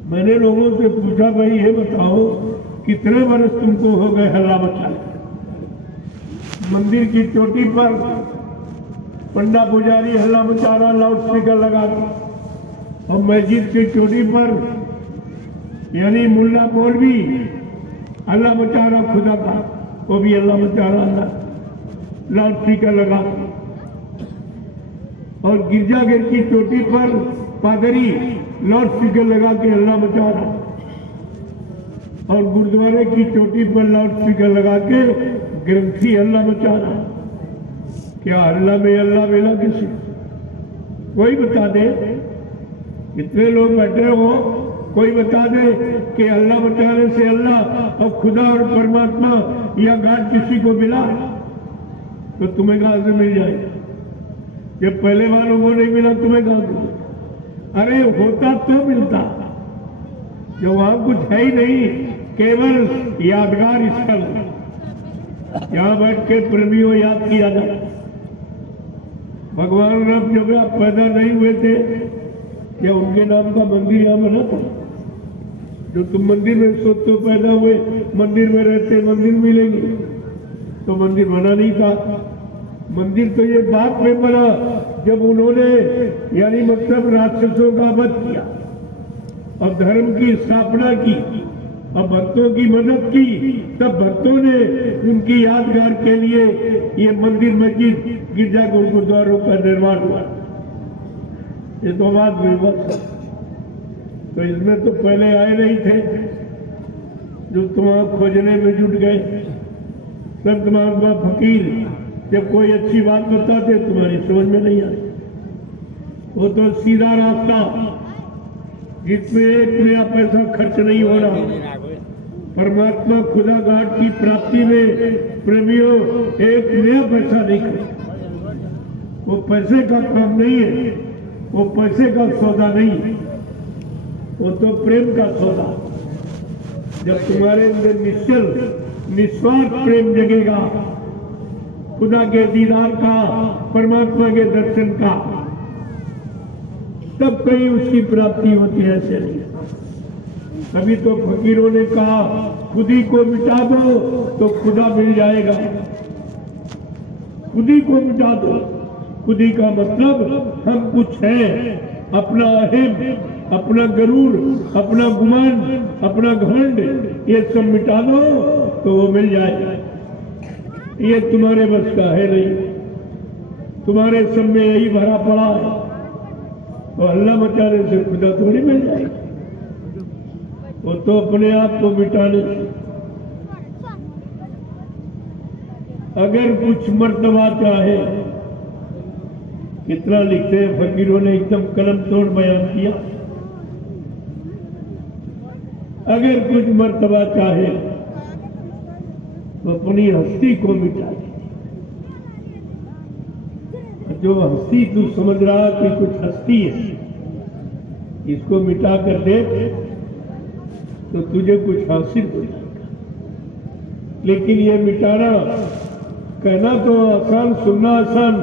मैंने लोगों से पूछा, भाई ये बताओ कितने वर्ष तुमको हो गए हल्ला मचाने? मंदिर की चोटी पर पंडा पुजारी हल्ला मचा रहा, लाउड स्पीकर लगा, और मस्जिद की चोटी पर यानी मुल्ला मौलवी हल्ला मचा रहा खुदा का, वो भी अल्लाह मचा रहा, लाउड स्पीकर लगा। और गिरजाघर की चोटी पर पादरी लाउड स्पीकर लगा के अल्लाह मचा रहा, और गुरुद्वारे की चोटी पर लाउड स्पीकर लगा के ग्रंथी अल्लाह मचा रहा। क्या अल्लाह में अल्लाह मिला किसी? कोई बता दे, कितने लोग बैठे हो, कोई बता दे कि अल्लाह मचाने से अल्लाह और खुदा और परमात्मा या गाड किसी को मिला तो तुम्हें कहां से मिल जाए? जब पहले वालों को नहीं मिला तुम्हें कहां से? अरे होता तो मिलता, जो वहां कुछ है ही नहीं, केवल यादगार स्थल, यहां बैठ के प्रेमियों याद किया जाए। भगवान राम जब आप पैदा नहीं हुए थे क्या उनके नाम का मंदिर यहां बना था? जो तुम मंदिर में सोचते हो पैदा हुए, मंदिर में रहते, मंदिर मिलेंगे, तो मंदिर बना नहीं था। मंदिर तो ये बात में बना जब उन्होंने यानी मतलब राक्षसों का वध किया और धर्म की स्थापना की, और भक्तों की मदद की, तब भक्तों ने उनकी यादगार के लिए ये मंदिर, मस्जिद, गिरजा, गुरुद्वारों का निर्माण हुआ। ये तो बात विवश है। तो इसमें तो पहले आए नहीं थे, जो तुम्हारा खोजने में जुट गए। संत महात्मा फकीर जब कोई अच्छी बात बताते तुम्हारी समझ में नहीं आती। वो तो सीधा रास्ता जिसमें एक नया पैसा खर्च नहीं हो रहा। परमात्मा खुदा घाट की प्राप्ति में प्रेमियों एक नया पैसा नहीं खर्च। वो पैसे का काम नहीं है, वो पैसे का सौदा नहीं है, वो तो प्रेम का सौदा। जब तुम्हारे अंदर निश्चल निस्वार्थ प्रेम जगेगा, खुदा के दीदार का, परमात्मा के दर्शन का, तब कहीं उसकी प्राप्ति होती है, ऐसे नहीं। अभी तो फकीरों ने कहा खुद ही को मिटा दो तो खुदा मिल जाएगा। खुद ही को मिटा दो, खुद ही का मतलब हम कुछ हैं, अपना अहम, अपना गरूर, अपना गुमान, अपना घमंड, ये सब मिटा दो तो वो मिल जाएगा। ये तुम्हारे बस का है नहीं, तुम्हारे सब में यही भरा पड़ा है। तो अल्लाह मचाने से खुदा थोड़ी मिल जाएगा, वो तो अपने आप को मिटाने से। अगर कुछ मर्तबा चाहे, कितना लिखते हैं फकीरों ने, एकदम कलम तोड़ बयान किया। अगर कुछ मर्तबा चाहे तो अपनी हस्ती को मिटा दे। जो हस्ती तू समझ रहा कि कुछ हस्ती है, इसको मिटा कर देख तो तुझे कुछ हासिल हो जाएगा। लेकिन ये मिटाना, कहना तो आसान, सुनना आसान,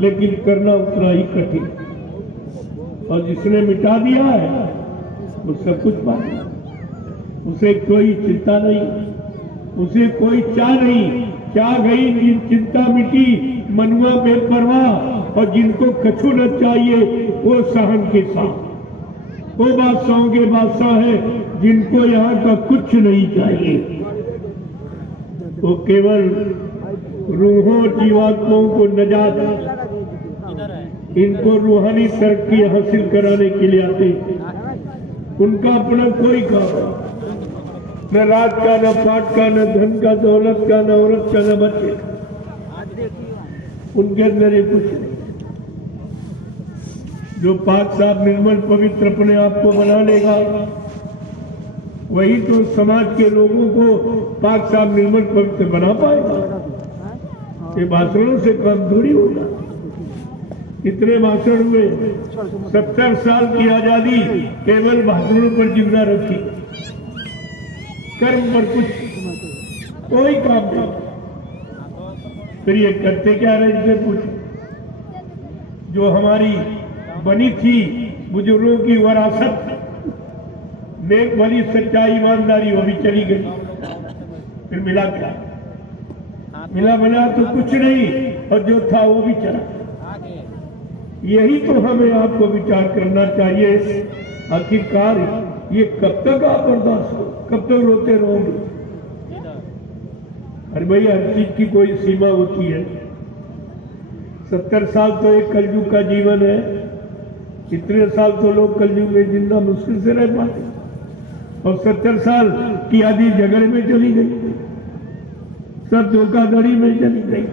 लेकिन करना उतना ही कठिन। और जिसने मिटा दिया है उसका कुछ बात नहीं, उसे कोई चिंता नहीं, उसे कोई चाह नहीं। चाह गई जिन चिंता मिटी, मनुआ बेपरवाह, और जिनको कछु न चाहिए वो सहन के साथ। वो बादशाहों के बादशाह है जिनको यहाँ का कुछ नहीं चाहिए। वो केवल रूहों और जीवात्माओं को नजात, इनको रूहानी तरक्की हासिल कराने के लिए आते। उनका अपना कोई काम, न रात का, न पाठ का, न धन का, दौलत का, न औरत का, न बच्चे का। उनके अंदर ये कुछ नहीं। जो पाक साफ निर्मल पवित्र अपने आप को बना लेगा, वही तो समाज के लोगों को पाक साफ निर्मल पवित्र बना पाएगा। ये भाषणों से काम थोड़ी होगा। कितने भाषण हुए, 70 साल की आजादी केवल भाषणों पर जिंदा रखी, कर्म पर कुछ कोई काम नहीं। फिर ये करते क्या रहे, इससे पूछो। जो हमारी बनी थी बुजुर्गों की विरासत, नेक भली सच्चाई ईमानदारी, वो भी चली गई। फिर मिला क्या? मिला बना तो कुछ नहीं, और जो था वो भी चला। यही तो हमें आपको विचार करना चाहिए। आखिरकार ये कब तक आप बर्दाश्त हो, कब तक रोते रहोगे? अरे भैया, हर चीज की कोई सीमा होती है। 70 साल तो एक कलयुग का जीवन है। इतने साल तो लोग कलयुग में जिंदा मुश्किल से रह पाते, और 70 साल की आदि झगड़े में चली गई, सब धोखाधड़ी में चली गई,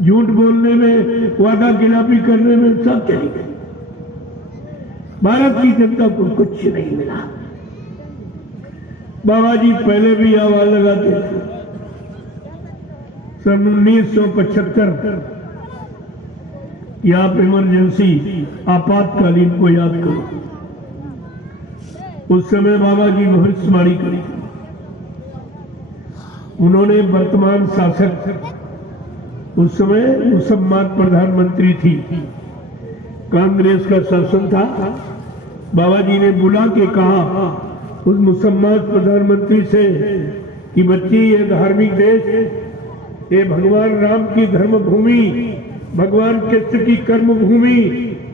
झूठ बोलने में, वादा खिलाफी करने में सब चली गई। भारत की जनता को कुछ नहीं मिला। बाबा जी पहले भी आवाज लगाते थे। सन 1975 की आप इमरजेंसी आपातकालीन को याद करो। उस समय बाबा जी भविष्यवाणी करी। उन्होंने वर्तमान शासक, उस समय मुसम्मात प्रधानमंत्री थी, कांग्रेस का शासन था। बाबा जी ने बुला के कहा उस मुसम्मात प्रधानमंत्री से कि बच्ची, ये धार्मिक देश, ये भगवान राम की धर्म भूमि, भगवान कृष्ण की कर्म भूमि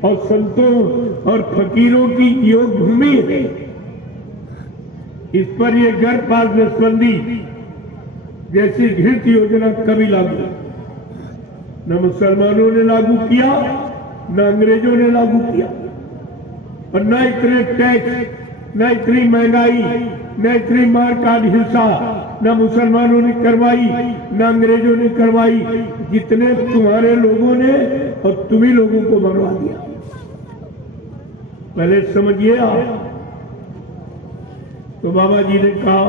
और संतों और फकीरों की योग भूमि है। इस पर यह गर्भपात नसबंदी जैसी घृत योजना कभी लागू न मुसलमानों ने लागू किया, न अंग्रेजों ने लागू किया, और न इतने टैक्स, न इतनी महंगाई, न इतनी मार काट हिंसा न मुसलमानों ने करवाई, न अंग्रेजों ने करवाई, जितने तुम्हारे लोगों ने और तुम्ही लोगों को मरवा दिया। पहले समझिए आप। तो बाबा जी ने कहा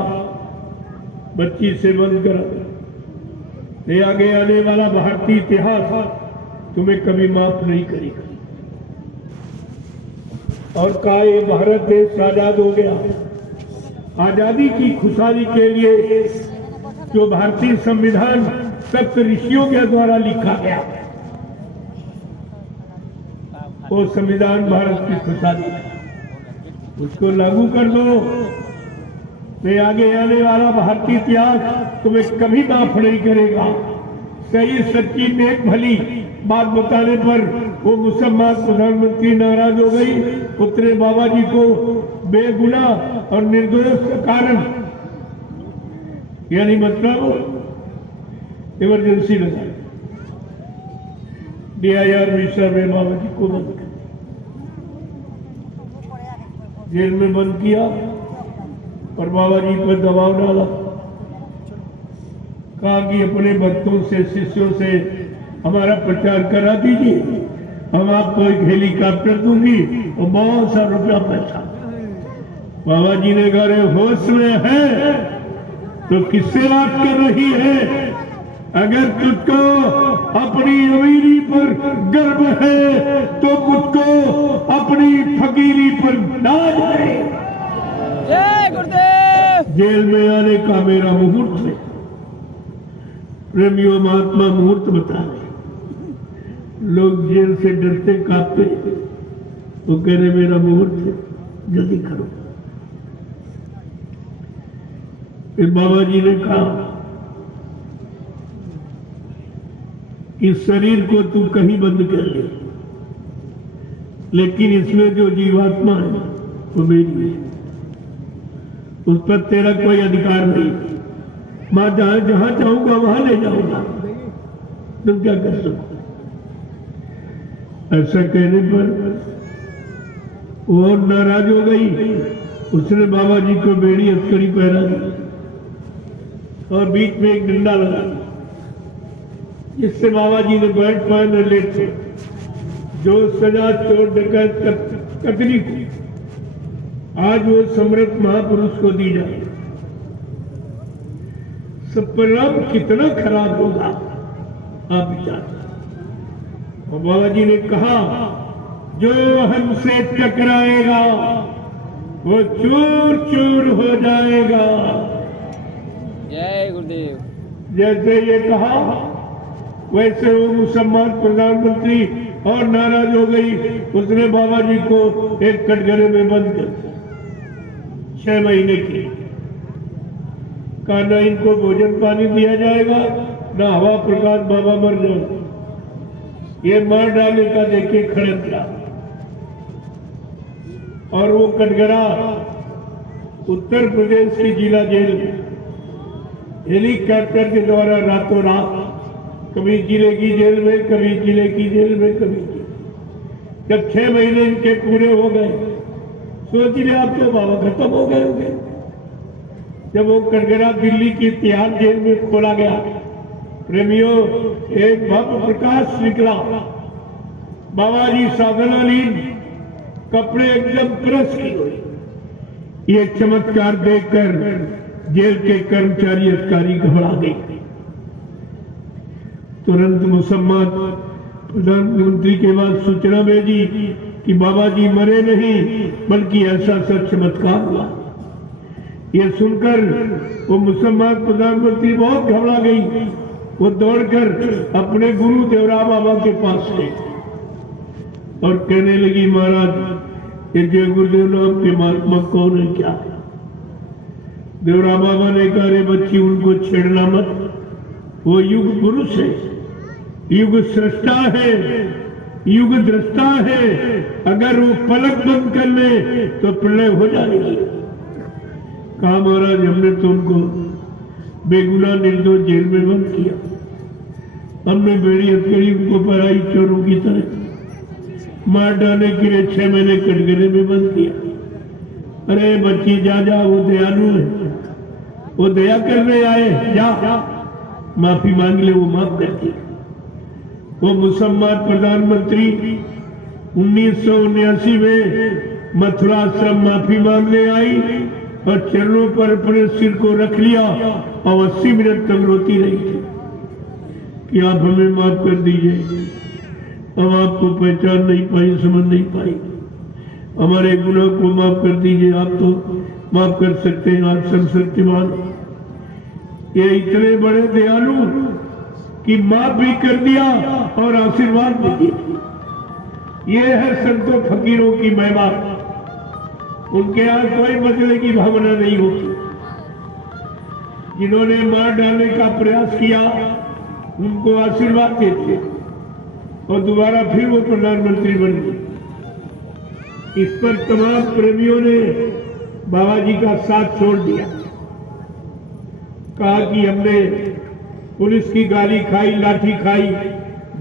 बच्ची से बंद करा, ये आगे आने वाला भारतीय इतिहास तुम्हें कभी माफ नहीं करेगा। और कहा ये भारत देश आजाद हो गया। आजादी की खुशहाली के लिए जो भारतीय संविधान सप्त ऋषियों के द्वारा लिखा गया, वो संविधान भारत की खुशहाली है, उसको लागू कर दो। तो आगे आने वाला भारतीय इतिहास तुम्हें कभी माफ नहीं करेगा। सही सच्ची नेक भली बात बताने पर वो मुसलमान प्रधानमंत्री नाराज हो गई। पुत्र बाबा जी को बेगुनाह और निर्दोष कारण, यानी मतलब इमरजेंसी लगा, DIR मिश्रा में बाबा जी को बंद कर जेल में बंद किया और बाबा जी पर दबाव डाला। कहा कि अपने भक्तों से, शिष्यों से हमारा प्रचार करा दीजिए, हम आपको एक हेलीकॉप्टर दूंगी और बहुत सा रुपया पैसा। बाबा जी ने कहा रे होश में है तो किससे बात कर रही है? अगर तुझको अपनी अमीरी पर गर्व है तो मुझको अपनी फकीरी पर नाज है। जय गुरुदेव। जेल में आने का मेरा मुहूर्त है। प्रेमियों महात्मा मुहूर्त बता रहे, लोग जेल से डरते कांपते, तो कह रहे मेरा मुहूर्त है, जल्दी करो। फिर बाबा जी ने कहा इस शरीर को तू कहीं बंद कर ले, लेकिन इसमें जो जीवात्मा है वो मेरी है, उस पर तेरा कोई अधिकार नहीं। मैं जहां चाहूंगा वहां ले जाऊंगा, तुम क्या कर सको? ऐसा कहने पर वो नाराज हो गई। उसने बाबा जी को बेड़ी अस्करी पहरा दी और बीच में एक डंडा लगा, जिससे बाबा जी ने बैठ पाए न लेट थे। जो सजा चोर डकैत कतरी को आज वो सम्राट महापुरुष को दी जाए, सब परिणाम कितना खराब होगा आप विचार। और बाबा जी ने कहा जो हमसे टकराएगा वो चूर चूर हो जाएगा। जय गुरुदेव। जैसे ये कहा वैसे वो मुसलमान प्रधानमंत्री और नाराज हो गई। उसने बाबा जी को एक कटघरे में बंद कर 6 महीने की। कहा न इनको भोजन पानी दिया जाएगा, न हवा प्रकाश, बाबा मर जाओ। ये मार डालने का देखिए खड़ंजा। और वो कटघरा उत्तर प्रदेश की जिला जेल में हेलीकॉप्टर के द्वारा रातों रात, कभी जिले की जेल में, कभी जिले की जेल में, कभी जब 6 महीने इनके पूरे हो गए, सोच लिया आप तो बाबा खत्म हो गए होंगे। जब वो कटघरा दिल्ली की तिहाड़ जेल में खोला गया, प्रेमियों एक भव्य प्रकाश निकला। बाबा जी साधनालीन, कपड़े एकदम प्रेस की हुई। ये चमत्कार देखकर जेल के कर्मचारी अधिकारी घबरा गए। तुरंत मुसलमान प्रधानमंत्री के बाद सूचना भेजी कि बाबा जी मरे नहीं, बल्कि ऐसा सच चमत्कार हुआ। ये सुनकर वो मुसलमान प्रधानमंत्री बहुत घबरा गई। वो दौड़कर अपने गुरु देवरा बाबा के पास गई और कहने लगी महाराज ये जय गुरुदेव नाम के महात्मा कौन है, क्या है? देवरा बाबा ने कहा रे बच्ची उनको छेड़ना मत, वो युग पुरुष है, युग सृष्टा है, युग दृष्टा है। अगर वो पलक बंद कर ले तो प्रलय हो जाएगी। कहा महाराज हमने तो उनको बेगुनाह निर्दोष जेल में बंद किया, हमने बेड़ी हथकड़ी उनको पराई चोरों की तरह मार डालने के लिए 6 महीने कटघरे में बंद किया। अरे बच्ची जा जा, वो दयालु है, वो दया करने आए, जा माफी मांग ले, वो माफ करती। वो मुसलमान प्रधानमंत्री 1979 में मथुरा आश्रम माफी मांगने आई और चरणों पर अपने सिर को रख लिया और 80 मिनट तक रोती रही थी कि आप हमें माफ कर दीजिए, हम आपको पहचान नहीं पाई, समझ नहीं पाई, हमारे गुनाह को माफ कर दीजिए, आप तो माफ कर सकते हैं, आप सर्वशक्तिमान। ये इतने बड़े दयालु कि माफ भी कर दिया और आशीर्वाद भी दिया। ये है संतों फकीरों की महिमा। उनके यहाँ कोई बदले की भावना नहीं होती। जिन्होंने मार डालने का प्रयास किया उनको आशीर्वाद देते और दोबारा फिर वो प्रधानमंत्री बन गए। इस पर तमाम प्रेमियों ने बाबा जी का साथ छोड़ दिया, कहा कि हमने पुलिस की गाली खाई, लाठी खाई,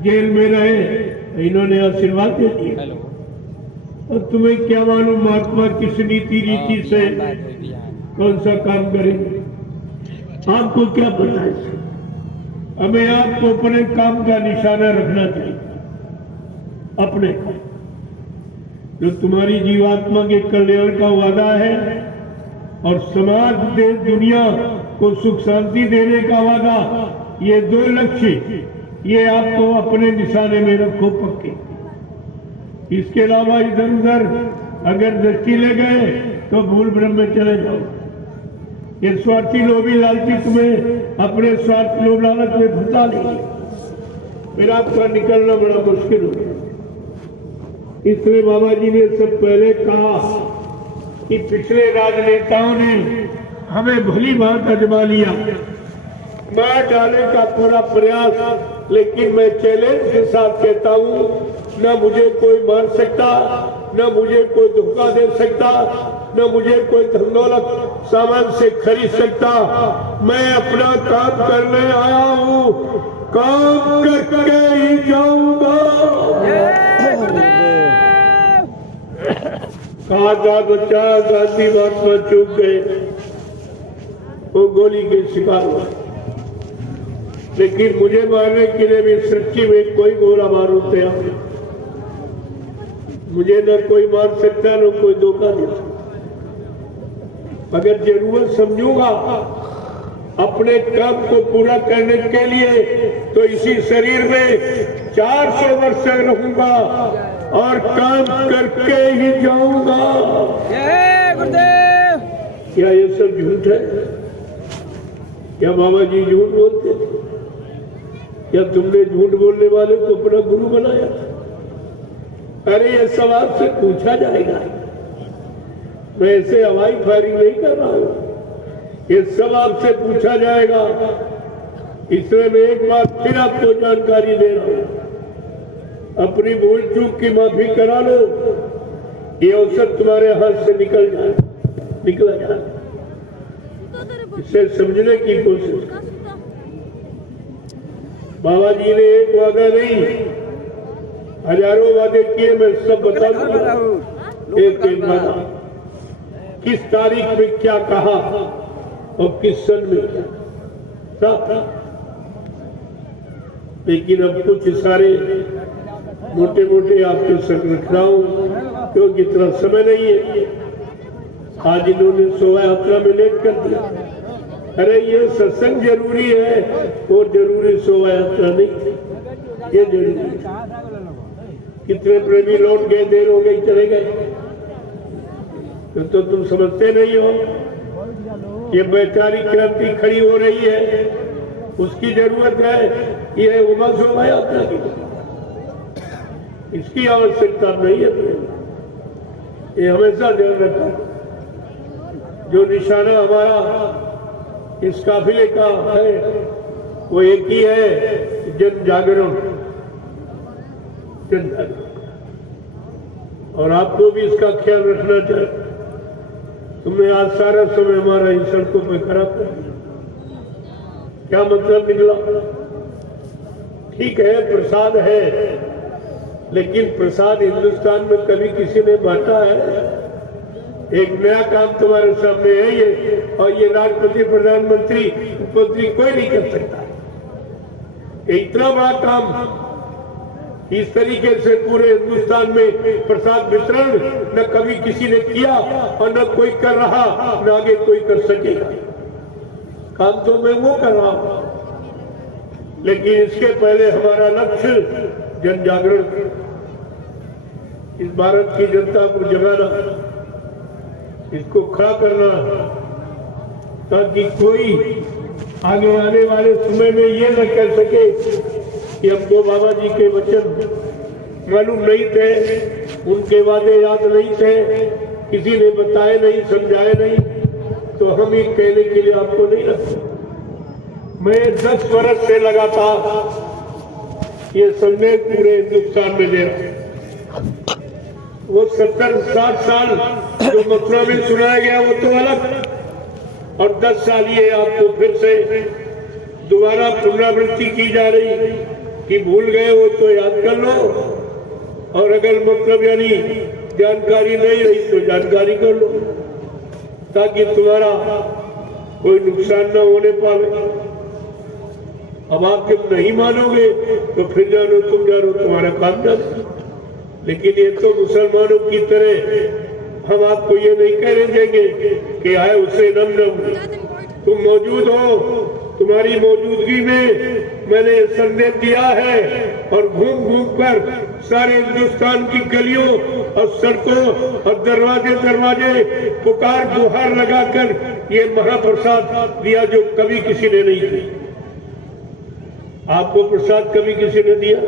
जेल में रहे, इन्होंने आशीर्वाद दे दिया। और तुम्हें क्या मालूम महात्मा किस नीति रीति से कौन सा काम करेंगे, आपको क्या पता है। हमें आपको अपने काम का निशाना रखना चाहिए, अपने जो तुम्हारी जीवात्मा के कल्याण का वादा है और समाज देश दुनिया को सुख शांति देने का वादा, ये 2 लक्ष्य ये आपको अपने निशाने में रखो पक्के। इसके अलावा इधर उधर अगर दृष्टि ले गए तो भूल भ्रम में चले जाओ। ये स्वार्थी लोभी लालची तुम्हें अपने स्वार्थ लोभ लालच में फंसा लेंगे, फिर आपका निकलना बड़ा मुश्किल होगा। इसलिए बाबा जी ने सब पहले कहा कि पिछले राजनेताओं ने हमें भली बात आजमा लिया, मार डालने का पूरा प्रयास, लेकिन मैं चैलेंज के साथ कहता हूं, न मुझे कोई मार सकता, न मुझे कोई धोखा दे सकता, न मुझे कोई धन दौलत सामान से खरीद सकता। मैं अपना काम करने आया हूं, काम करके ही जाऊंगा। कहा था बच्चा गांधी महात्मा चूक गए, वो गोली के शिकार हुआ, लेकिन मुझे मारने के लिए भी सच्ची में कोई गोला बारूद तैयार नहीं। मुझे न कोई मार सकता न कोई धोखा दे सकता। अगर जरूरत समझूंगा अपने काम को पूरा करने के लिए तो इसी शरीर में 400 वर्ष रहूंगा और काम करके ही जाऊंगा। जय गुरुदेव। क्या ये सब झूठ है? क्या बाबा जी झूठ बोलते थे? क्या तुमने झूठ बोलने वाले को अपना गुरु बनाया? अरे ये सवाल से पूछा जाएगा, मैं ऐसे हवाई फायरिंग नहीं कर रहा हूं, ये सब आपसे पूछा जाएगा। इसलिए मैं एक बार फिर आपको जानकारी दे रहा हूं, अपनी भूल चूक की माफी करा लो, ये अवसर तुम्हारे हाथ से निकला जाए। इसे समझने की कोशिश। बाबा जी ने एक वादा नहीं, हजारों वादे किए, मैं सब बता दूंगा एक एक वादा, किस तारीख में क्या कहा और किस सन में क्या था। लेकिन अब कुछ इशारे मोटे मोटे आपके संग रख रहा हूं, क्योंकि इतना समय नहीं है। आज इन्होंने शोभा यात्रा में लेट कर दिया। अरे ये सत्संग जरूरी है, वो जरूरी शोभा यात्रा नहीं, ये जरूरी है। कितने प्रेमी लौट गए, देर हो गई, चले गए, तो तुम समझते नहीं हो। ये वैचारिक क्रांति खड़ी हो रही है, उसकी जरूरत है। ये उमा शोभा यात्रा की, इसकी आवश्यकता नहीं है। ये हमेशा ध्यान रखा, जो निशाना हमारा इस काफिले का है वो एक ही है, जन जागरण। और आपको भी इसका ख्याल रखना चाहिए। तुमने आज सारा समय हमारा इन सड़कों पे खराब कर दिया। क्या मतलब निकला? ठीक है, प्रसाद है, लेकिन प्रसाद हिंदुस्तान में कभी किसी ने बांटा है? एक नया काम तुम्हारे सामने है ये, और ये राष्ट्रपति, प्रधानमंत्री, उपमंत्री कोई नहीं कर सकता। ये इतना बड़ा काम इस तरीके से पूरे हिंदुस्तान में प्रसाद वितरण न कभी किसी ने किया और न कोई कर रहा, न आगे कोई कर सकेगा। काम तो मैं वो कर रहा हूं, लेकिन इसके पहले हमारा लक्ष्य जन जागरण, इस भारत की जनता को जगाना, इसको खड़ा करना, ताकि कोई आगे आने वाले समय में ये न कह सके कि हमको बाबा जी के वचन मालूम नहीं थे, उनके वादे याद नहीं थे, किसी ने बताए नहीं, समझाए नहीं, तो हम ही कहने के लिए आपको नहीं रखते। मैं 10 वर्ष से लगातार ये संदेश पूरे हिंदुस्तान में दे रहा हूं। वो 70-60 साल जो मथुरा में सुनाया गया वो तो अलग, और 10 साल ये आपको फिर से दोबारा पुनरावृत्ति की जा रही कि भूल गए वो तो याद कर लो, और अगर मतलब यानी जानकारी नहीं रही तो जानकारी कर लो, ताकि तुम्हारा कोई नुकसान न होने पावे। अब आप जब नहीं मानोगे तो फिर जानो तुम जानो, तुम्हारा काम जानो। लेकिन ये तो मुसलमानों की तरह हम आपको ये नहीं कहने देंगे कि आए उसे नम नम, तुम मौजूद हो, तुम्हारी मौजूदगी में मैंने संदेश दिया है, और घूम घूम कर सारे हिंदुस्तान की गलियों और सड़कों और दरवाजे दरवाजे पुकार गुहार लगाकर ये महाप्रसाद दिया जो कभी किसी ने नहीं दिया। आपको प्रसाद कभी किसी ने दिया?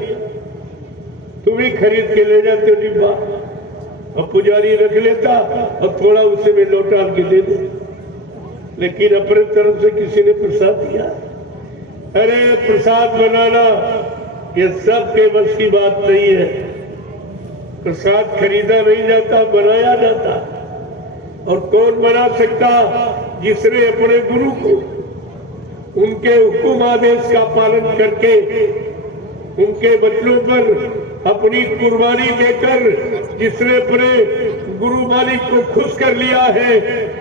तुम ही खरीद के ले जाते हो डिब्बा, और पुजारी रख लेता और थोड़ा उसे में लौटा के दे दे, लेकिन अपने तरफ से किसी ने प्रसाद दिया? अरे प्रसाद बनाना ये सबके बस की बात नहीं है। प्रसाद खरीदा नहीं जाता, बनाया जाता। और कौन बना सकता? जिसने अपने गुरु को उनके हुक्म आदेश का पालन करके उनके बच्चों पर अपनी कुर्बानी देकर जिसने अपने गुरु मालिक को खुश कर लिया है,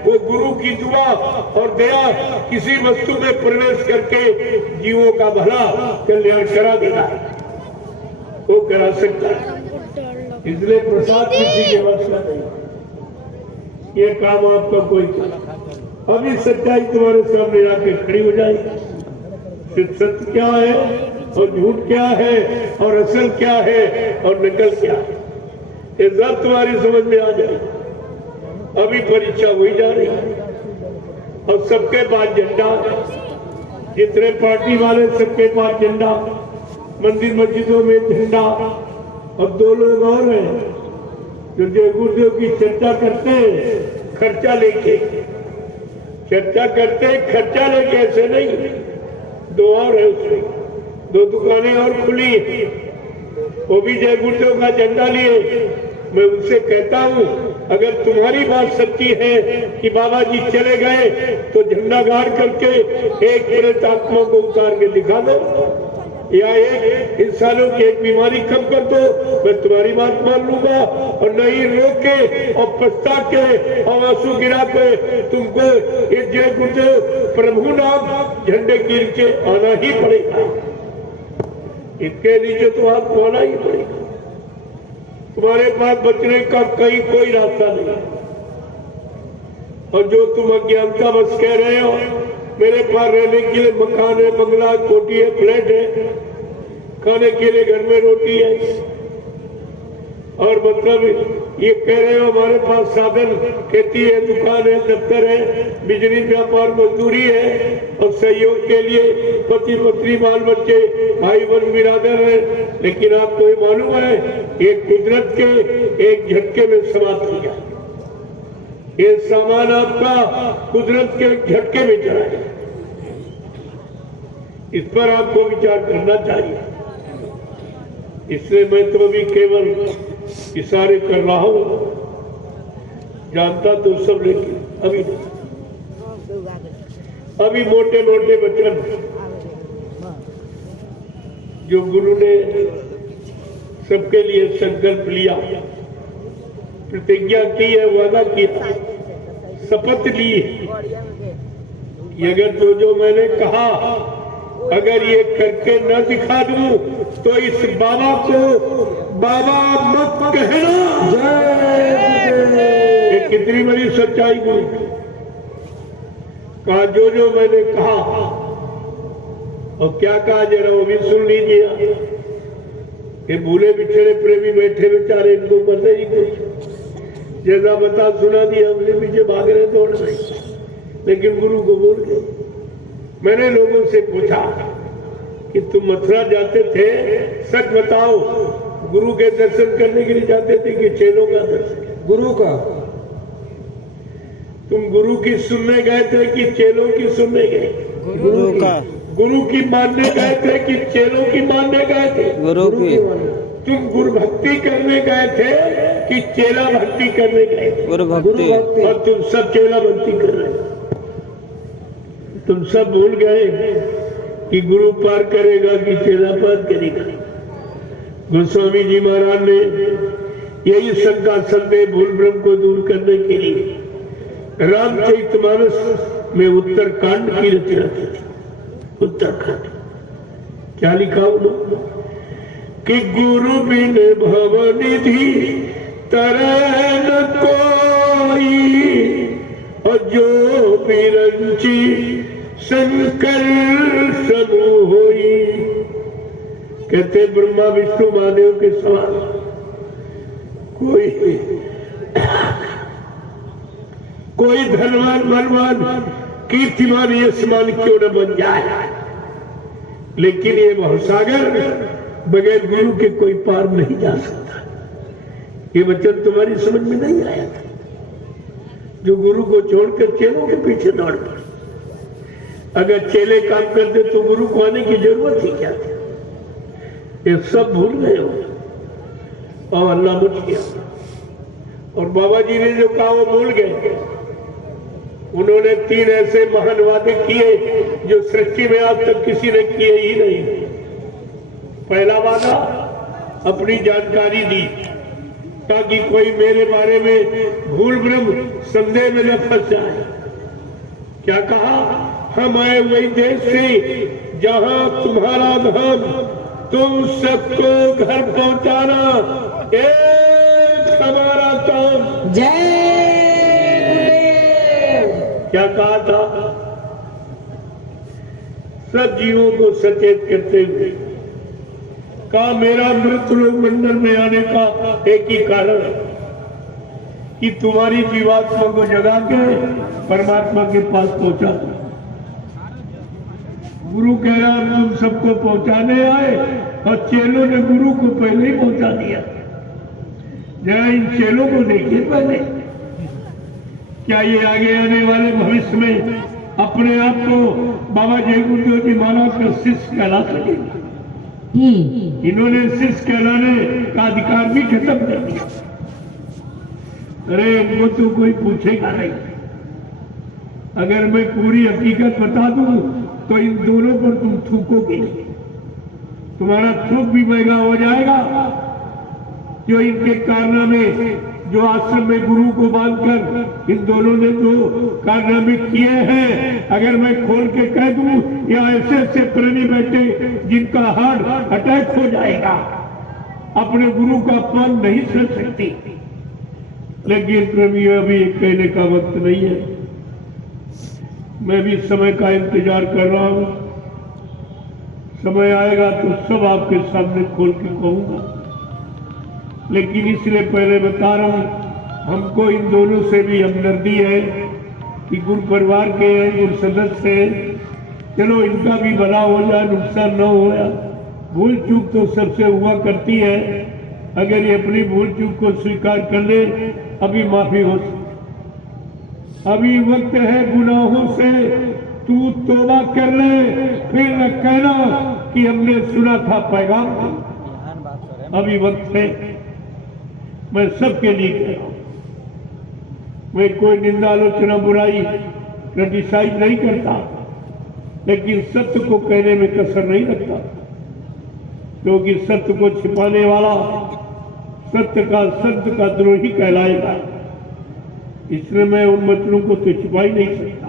वो गुरु की दुआ और दया किसी वस्तु में प्रवेश करके जीवों का भला कल्याण करा देना है, वो करा सकता है। इसलिए प्रसाद किसी के वश का नहीं, ये काम आपका कोई नहीं। अभी सच्चाई तुम्हारे सामने आके खड़ी हो जाएगी, सत्य क्या है और झूठ क्या है, और असल क्या है और नकल क्या है, ये सब तुम्हारी समझ में आ जाएगी। अभी परीक्षा हुई जा रही है, और सबके पास झंडा, जितने पार्टी वाले सबके पास झंडा, मंदिर मस्जिदों में झंडा। और 2 लोग और हैं जो जय गुरुदेव की चर्चा करते हैं खर्चा लेके, चर्चा करते खर्चा लेके, ऐसे नहीं। 2 और है उसमें, 2 दुकानें और खुली, वो भी जय गुरुदेव का झंडा लिए। मैं उनसे कहता हूँ, अगर तुम्हारी बात सच्ची है कि बाबा जी चले गए, तो झंडा गाड़ करके एक प्रेत आत्मा को उतार के दिखा दो, या एक इंसानों की एक बीमारी कम कर दो, मैं तुम्हारी बात मान लूंगा। और नहीं रोक के और पछता के और आंसू गिरा के तुमको ये जय गुरुदेव प्रभु नाम झंडे के नीचे आना ही पड़ेगा, इसके नीचे तो आपको आना ही पड़ेगा। तुम्हारे पास बचने का कहीं कोई रास्ता नहीं। और जो तुम अज्ञानता बस कह रहे हो, मेरे पास रहने के लिए मकान है, बंगला, कोठी है, फ्लैट है, खाने के लिए घर में रोटी है, और मतलब ये कह रहे हो हमारे पास साधन खेती है, दुकान है, दफ्तर है, बिजली, व्यापार, मजदूरी है, और सहयोग के लिए पति पत्नी, बाल बच्चे, भाई बहन, बिरादर है। लेकिन आपको ये मालूम है, ये कुदरत के एक झटके में समाप्त हो गया। ये सामान आपका कुदरत के झटके में चला गया। इस पर आपको विचार करना चाहिए। इसलिए मैं तो अभी केवल इशारे कर रहा हूं, जानता तो सब, लेकिन अभी अभी मोटे मोटे वचन जो गुरु ने सबके लिए संकल्प लिया, प्रतिज्ञा की है, वादा किया, शपथ ली है। अगर जो मैंने कहा अगर ये करके न दिखा दूं तो इस बाबा को बाबा मत कहना। ये कितनी बड़ी सच्चाई गुरु की। कहा जो मैंने कहा, और क्या कहा जरा वो भी सुन लीजिए। ये भूले बिछड़े प्रेमी बैठे बेचारे, इनको पता ही कुछ, जैसा बता सुना दिया अपने पीछे भाग रहे दौड़ रहे, लेकिन गुरु को बोल गए। मैंने लोगों से पूछा कि तुम मथुरा जाते थे, सच बताओ, गुरु के दर्शन करने के लिए जाते थे कि चेलों का दर्शन? गुरु का। तुम गुरु की सुनने गए थे कि चेलों की सुनने गए? गुरु का। गुरु की मानने गए थे कि चेलों की मानने गए थे? गुरु की। तुम गुरु भक्ति करने गए थे कि चेला भक्ति करने गए थे? गुरु भक्ति। और तुम सब चेला भक्ति कर रहे हो। तुम सब भूल गए कि गुरु पार करेगा कि चेला पार करेगा। गोस्वामी जी महाराज ने यही शंका संदेह भूल भ्रम को दूर करने के लिए रामचरितमानस में उत्तरकांड की रचना की थी। उत्तरकांड क्या लिखा उन्होंने कि गुरु बिन भवनिधि तरह न कोई, और जो बिरंची शंकर समूह होई। कहते ब्रह्मा विष्णु महादेव के समान कोई धनवान बलवान कीर्तिमान यशमान क्यों न बन जाए, लेकिन ये भवसागर बगैर गुरु के कोई पार नहीं जा सकता। ये वचन तुम्हारी समझ में नहीं आया था, जो गुरु को छोड़कर चेलों के पीछे दौड़ पड़े। अगर चेले काम करते तो गुरु को आने की जरूरत ही क्या थी? ये सब भूल गए हो और अल्लाह मुझ गया। और बाबा जी ने जो कहा वो भूल गए। उन्होंने 3 ऐसे महान वादे किए जो सृष्टि में आज तक किसी ने किए ही नहीं। पहला वादा, अपनी जानकारी दी ताकि कोई मेरे बारे में भूल भ्रम संदेह में न फंस जाए। क्या कहा? हम आए वही देश से जहां तुम्हारा धाम, तुम सबको घर पहुंचाना एक हमारा काम। जय। क्या कहा था? सब जीवों को सचेत करते हुए कहा मेरा मृतलोक मंडल में आने का एक ही कारण है कि तुम्हारी जीवात्मा को जगा के परमात्मा के पास पहुंचा दो। गुरु कह रहा तुम सबको पहुंचाने आए और चेलों ने गुरु को पहले ही पहुंचा दिया। जरा इन चेलों को देखिए पहले, क्या ये आगे आने वाले भविष्य में अपने आप को बाबा जय गुरुदेव जी महाराज का शिष्य कहला सकेगा? इन्होंने शिष्य कहलाने का अधिकार भी खत्म कर दिया। अरे वो तो कोई पूछेगा नहीं। अगर मैं पूरी हकीकत बता दूं तो इन दोनों पर तुम थूकोगे, तुम्हारा थूक भी महंगा हो जाएगा। जो इनके कारनामे, जो आश्रम में गुरु को बांधकर इन दोनों ने जो कारनामे किए हैं, अगर मैं खोल के कह दूं, या ऐसे ऐसे प्राणी बैठे जिनका हार्ट अटैक हो जाएगा, अपने गुरु का अपमान नहीं सह सकती। लेकिन प्रेमी अभी कहने का वक्त नहीं है। मैं भी समय का इंतजार कर रहा हूं। समय आएगा तो सब आपके सामने खोल के कहूंगा, लेकिन इसलिए पहले बता रहा हूं, हमको इन दोनों से भी हमदर्दी है कि गुरु परिवार के हैं, गुरु सदस्य हैं। चलो इनका भी भला हो जाए, नुकसान न हो जाए। भूल चूक तो सबसे हुआ करती है। अगर ये अपनी भूल चूक को स्वीकार कर ले, अभी माफी हो सकती। अभी वक्त है गुनाहों से तू तौबा कर ले, फिर न कहना कि हमने सुना था पैगाम। अभी वक्त है। मैं सबके लिए कह रहा हूं, मैं कोई निंदा आलोचना बुराई क्रिटिसाइज नहीं करता, लेकिन सत्य को कहने में कसर नहीं रखता, क्योंकि सत्य को छिपाने वाला सत्य का द्रोही कहलाएगा। इसलिए मैं उन वचनों को तो छिपा ही नहीं सकता।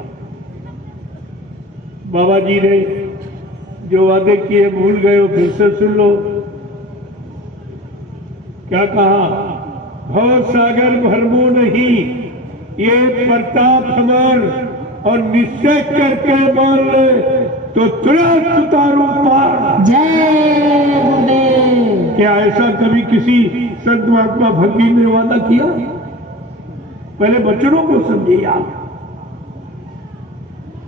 बाबा जी ने जो वादे किए भूल गए हो, फिर से सुन लो। क्या कहा? भव सागर भरमो नहीं, ये प्रताप हमार, और निश्चय करके मान ले तो तुरंत उतारो पार। जय गुरुदेव। क्या ऐसा कभी किसी संत महात्मा भक्ति ने वादा किया? पहले वचनों को समझिए आप।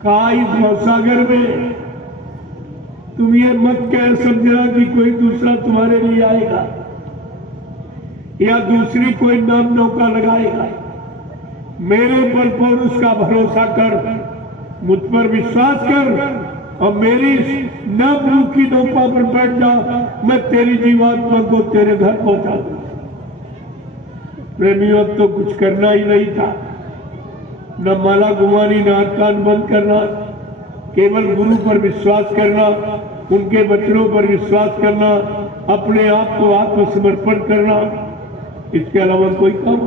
कहा इस भवसागर में तुम ये मत कह समझना कि कोई दूसरा तुम्हारे लिए आएगा या दूसरी कोई नाम नौका लगाएगा। मेरे बल पर उसका भरोसा कर, मुझ पर विश्वास कर और मेरी न मुंह की नौका पर बैठ जा, मैं तेरी जीवात्मा को तेरे घर पहुंचा दूं। प्रेमियों, तो कुछ करना ही नहीं था, न माला घुमानी, न कान बंद करना, केवल गुरु पर विश्वास करना, उनके वचनों पर विश्वास करना, अपने आप को आत्मसमर्पण करना, इसके अलावा कोई काम।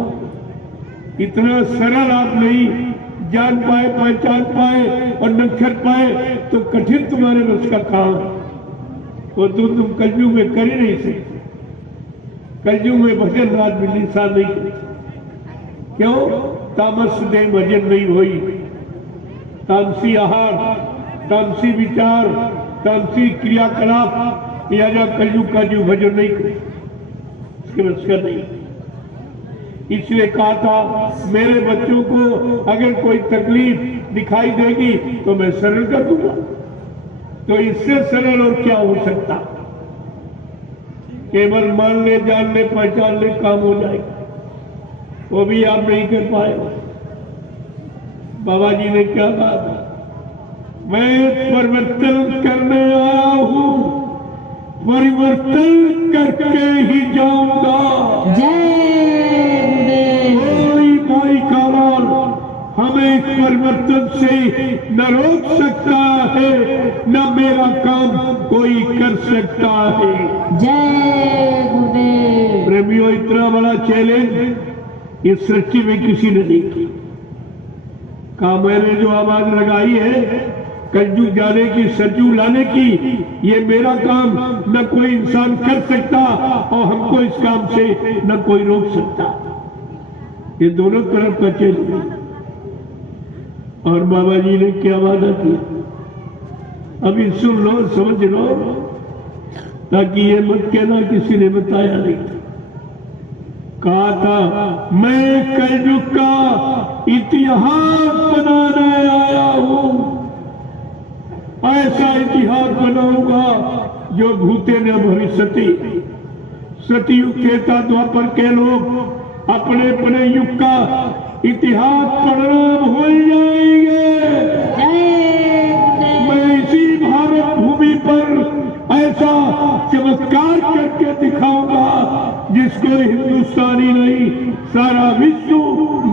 इतना सरल आप नहीं जान पाए, पहचान पाए और नक्षर पाए तो कठिन तुम्हारे बस का काम। वो तो तुम कलयुग में कर ही नहीं सकते। कलयुग में भजन रात भी इंसान नहीं करे। क्यों? तामस दे भजन नहीं हुई, तामसी आहार, तामसी विचार, तामसी क्रियाकलाप या जा कलयुग का जो भजन नहीं करे, इसके बस का नहीं। इसलिए कहा था मेरे बच्चों को अगर कोई तकलीफ दिखाई देगी तो मैं सरल कर दूंगा। तो इससे सरल और क्या हो सकता? केवल मान ले, जान ले, पहचान ले, काम हो जाएगा। वो भी आप नहीं कर पाए। बाबा जी ने क्या कहा? मैं परिवर्तन करने आया हूं, परिवर्तन करके ही जाऊंगा। हमें इस परिवर्तन से न रोक सकता है, न मेरा काम कोई कर सकता है। जय गुरुदेव। प्रेमियों, इतना बड़ा चैलेंज इस सृष्टि में किसी ने नहीं की। कहा मैंने जो आवाज लगाई है कलयुग जाने की, सजू लाने की, ये मेरा काम न कोई इंसान कर सकता और हमको इस काम से न कोई रोक सकता। ये दोनों तरफ का चैलेंज। और बाबा जी ने क्या वादा किया? अभी सुन लो, समझ लो, ताकि ये मत कहना किसी ने बताया नहीं था। कहा था मैं कलयुग का इतिहास बनाने आया हूं। ऐसा इतिहास बनाऊंगा जो भूते न भविष्यति। सतयुग त्रेता द्वापर के लोग अपने अपने युग का इतिहास पढ़ना भूल जाएंगे। मैं इसी भारत भूमि पर ऐसा चमत्कार करके दिखाऊंगा जिसको हिंदुस्तानी नहीं सारा विश्व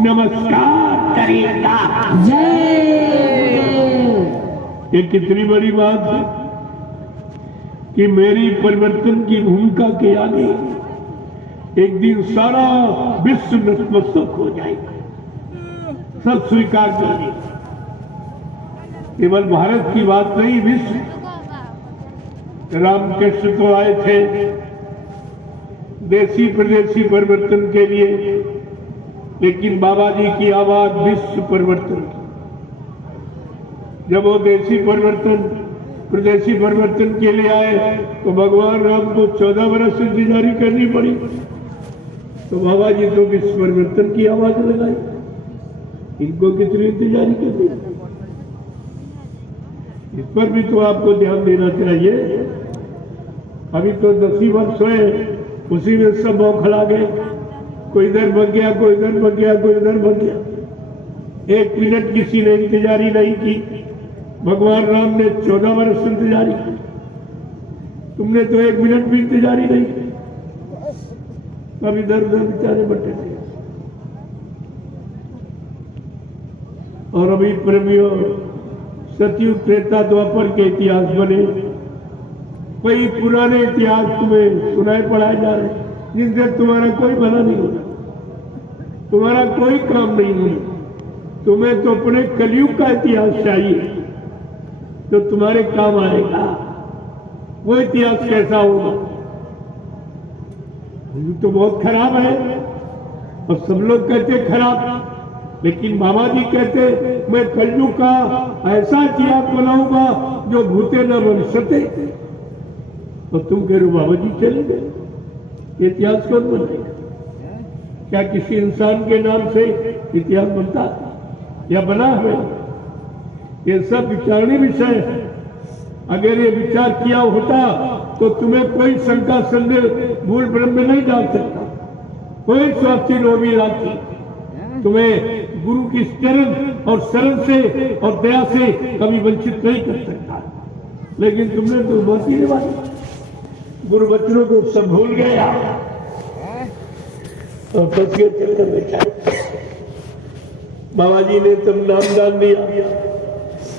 नमस्कार करेगा। ये कितनी बड़ी बात है कि मेरी परिवर्तन की भूमिका के आगे एक दिन सारा विश्व नतमस्तक हो जाएगा, सब स्वीकार करेंगे। केवल भारत की बात नहीं, विश्व। रामकृष्ण तो आए थे देशी प्रदेशी परिवर्तन के लिए, लेकिन बाबा जी की आवाज विश्व परिवर्तन की। जब वो देशी परिवर्तन प्रदेशी परिवर्तन के लिए आए तो भगवान राम को 14 वर्ष इंतजारी करनी पड़ी। तो बाबा जी तो विश्व परिवर्तन की आवाज लगाई, इनको कितनी इंतजारी करनी। इस पर भी तो आपको ध्यान देना चाहिए। अभी तो 10 वर्ष हुए, उसी में सब बौखला गए। कोई इधर बग गया, कोई इधर बग गया, कोई इधर बग गया। 1 मिनट किसी ने इंतजारी नहीं की। भगवान राम ने 14 वर्ष इंतजारी की, तुमने तो 1 मिनट भी इंतजारी नहीं की। अब इधर उधर बेचारे बटे थे। और अभी प्रेमियों सतयुग त्रेता द्वापर के इतिहास बने, कई पुराने इतिहास तुम्हें सुनाए पढ़ाए जा रहे जिनसे तुम्हारा कोई भला नहीं होना, तुम्हारा कोई काम नहीं होना। तुम्हें तो अपने कलयुग का इतिहास चाहिए जो तुम्हारे काम आएगा। वो इतिहास कैसा होगा? तो बहुत खराब है और सब लोग कहते खराब, लेकिन बाबा जी कहते मैं कलयुग का ऐसा इतिहास बनाऊंगा जो भूते न बन सके। और तुम कह रहे हो बाबा जी चले गए, इतिहास कौन बनाएगा? क्या किसी इंसान के नाम से इतिहास बनता या बना है? ये सब विचारणीय विषय है। अगर ये विचार किया होता तो तुम्हें कोई शंका संदेह भूल भ्रम में नहीं डाल सकता, कोई स्वास्थ्य नौमी लाती तुम्हें गुरु की चरण और शरण से और दया से कभी वंचित नहीं कर सकता। लेकिन तुमने तो बात ही नहीं मानी, गुरु बच्चों को सब भूल गया और फंस गए चक्कर में। बाबा जी ने तुम नामदान दिया,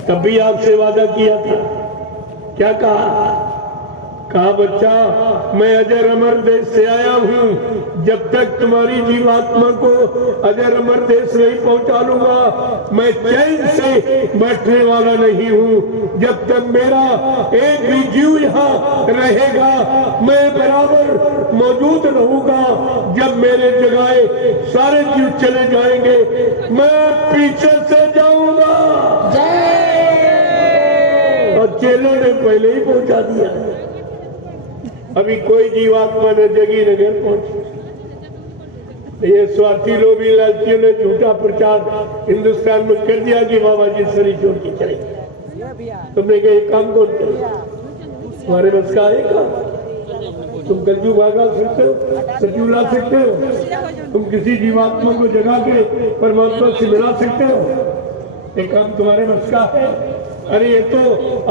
कभी आपसे वादा किया था, क्या कहा बच्चा मैं अजर अमर देश से आया हूँ, जब तक तुम्हारी जीवात्मा को अजर अमर देश नहीं पहुंचा लूंगा मैं चैन से बैठने वाला नहीं हूँ। जब तक मेरा एक भी जीव यहाँ रहेगा मैं बराबर मौजूद रहूंगा। जब मेरे जगाए सारे जीव चले जाएंगे मैं पीछे से जाऊंगा। और चेलों ने पहले ही पहुंचा दिया, अभी कोई जीवात्मा न जगी न घर पहुंची। ये स्वार्थी लोभी लालचियों ने झूठा प्रचार हिंदुस्तान में कर दिया कि बाबा जी शरीर छोड़ के चले। तुमने कहा ये काम कौन करे? तुम्हारे बस का है काम? तुम कलयुग भागा सकते हो, सचिव ला सकते हो, तुम किसी जीवात्मा को जगा के परमात्मा से मिला सकते हो? ये काम तुम्हारे बस का है? अरे ये तो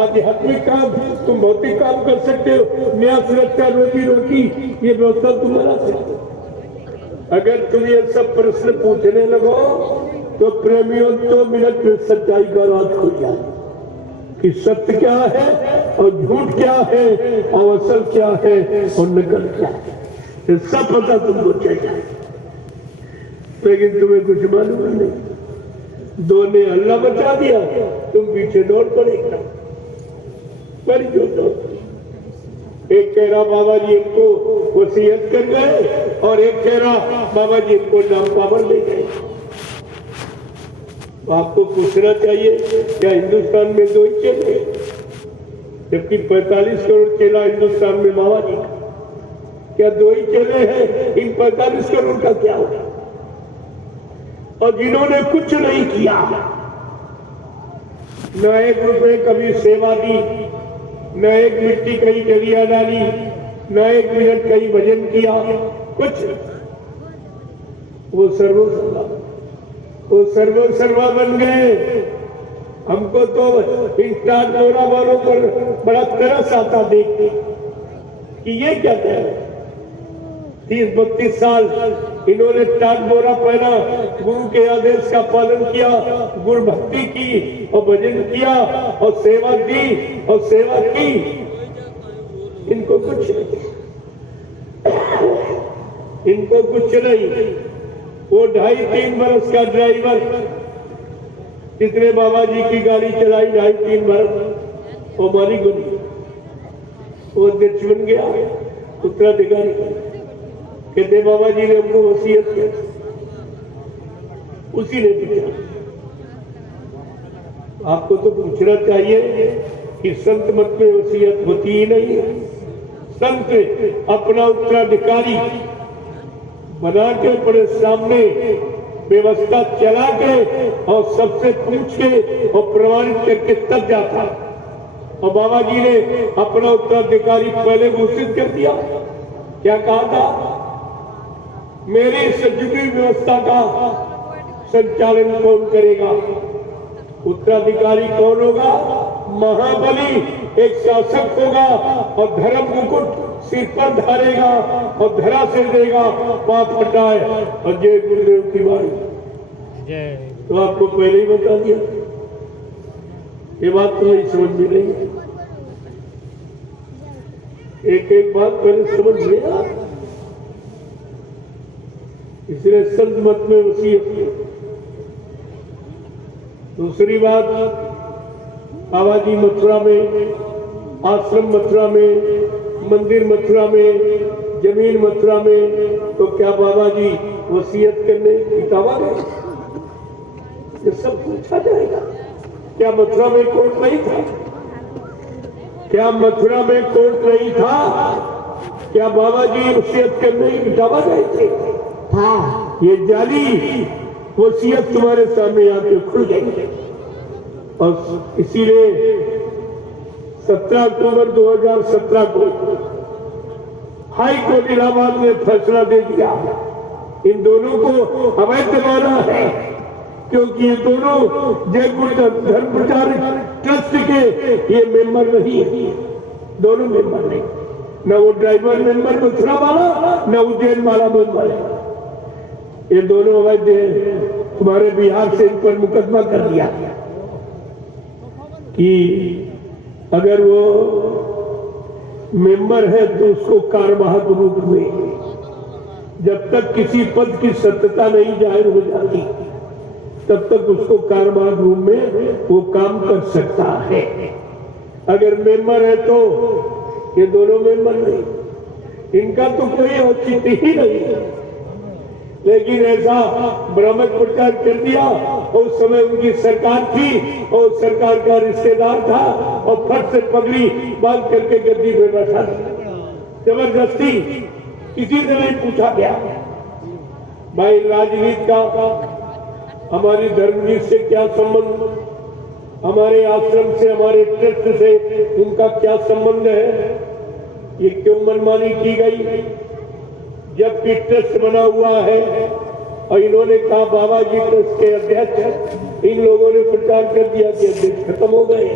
आध्यात्मिक काम, तुम भौतिक काम कर सकते हो, न्याय सुरक्षा रोजी रोटी ये व्यवस्था तुम बना सकते हो। अगर तुम ये सब प्रश्न पूछने लगो तो प्रेमियों 2 मिनट में सच्चाई का राज खुल जाए कि सत्य क्या है और झूठ क्या है और असल क्या है और नकल क्या है, ये सब पता तुमको चाहिए। लेकिन तुम्हें कुछ मालूम नहीं, दो ने अल्लाह बचा दिया, तुम पीछे दौड़ पड़े। एक कह रहा बाबा जी इनको वसीयत कर गए और एक कह रहा बाबा जी इनको नाम पावर ले गए। आपको पूछना चाहिए क्या हिंदुस्तान में 2 ही चेले, जबकि 45 करोड़ चेला हिंदुस्तान में बाबा जी का, क्या 2 ही चेले हैं? इन 45 करोड़ का क्या होगा? और जिन्होंने कुछ नहीं किया, न 1 रुपए कभी सेवा दी, न 1 मिट्टी कहीं डलिया डाली, न 1 मिनट कहीं भजन किया, कुछ। वो सर्वा बन गए। हमको तो इंस्टार बोरा वालों पर बड़ा तरस आता देख के कि ये क्या कह रहे हैं। 30-32 साल इन्होंने टाट बोरा पहना, गुरु के आदेश का पालन किया, गुरु भक्ति की और भजन किया और सेवा दी और सेवा की। इनको कुछ नहीं, इनको कुछ नहीं। वो 2.5-3 बरस का ड्राइवर जितने बाबा जी की गाड़ी चलाई 2.5-3 बरस, वो मालिक बन गया, वो अध्यक्ष बन गया, उत्तराधिकारी। कहते बाबा जी ने हमको वसीयत किया, उसी ने पूछा। आपको तो पूछना चाहिए कि संत मत में वसीयत होती ही नहीं। संत अपना उत्तराधिकारी बना के अपने सामने व्यवस्था चला के और सबसे पूछ के और प्रमाणित करके तब जाता। और बाबा जी ने अपना उत्तराधिकारी पहले घोषित कर दिया। क्या कहा था? मेरी सजुगी व्यवस्था का संचालन कौन करेगा? उत्तराधिकारी कौन होगा? महाबली एक शासक होगा और धर्म मुकुट सिर पर धारेगा और धरा से देगा, पाप हटाए। और जय गुरुदेव की बाणी। जय तो आपको पहले ही बता दिया। ये बात तो नहीं समझ में नहीं है। एक एक बात पहले समझ लिया, इसलिए संत मत में वसीयत की। दूसरी बात, बाबा जी मथुरा में, आश्रम मथुरा में, मंदिर मथुरा में, जमीन मथुरा में, तो क्या बाबा जी वसीयत करने इतावा गए? ये सब पूछा जाएगा। क्या मथुरा में कोर्ट नहीं था? क्या मथुरा में कोर्ट नहीं था? क्या बाबा जी वसीयत करने इतावा गए थे? हाँ। ये जाली वसीयत तुम्हारे सामने आके खुल गई। और इसीलिए 17 अक्टूबर 2017 को हाई कोर्ट इलाहाबाद ने फैसला दे दिया, इन दोनों को अवैध माना है, क्योंकि ये दोनों जयपुर धर्म प्रचार ट्रस्ट के ये मेंबर नहीं है। दोनों मेंबर नहीं, न वो ड्राइवर मेंबर मथुरा वाला, न उज्जैन वाला मेंबर है। ये दोनों अवैध है। तुम्हारे बिहार से इन पर मुकदमा कर दिया कि अगर वो मेंबर है तो उसको कार्यवाहक रूप में, जब तक किसी पद की सत्यता नहीं जाहिर हो जाती तब तक उसको कार्यवाहक रूप में वो काम कर सकता है। अगर मेंबर है तो ये दोनों मेंबर नहीं, इनका तो कोई औचित्य ही नहीं है। लेकिन ऐसा भ्रामक प्रचार कर दिया। उस समय उनकी सरकार थी और सरकार का रिश्तेदार था और फट से पगड़ी बांध करके गद्दी पे बैठा था। जबरदस्ती किसी से नहीं पूछा गया। भाई राजनीति का हमारी धर्मनीति से क्या संबंध? हमारे आश्रम से, हमारे ट्रस्ट से उनका क्या संबंध है? ये क्यों मनमानी की गई? जबकि ट्रस्ट बना हुआ है और इन्होंने कहा बाबा जी ट्रस्ट के अध्यक्ष हैं। इन लोगों ने प्रचार कर दिया कि अध्यक्ष खत्म हो गए।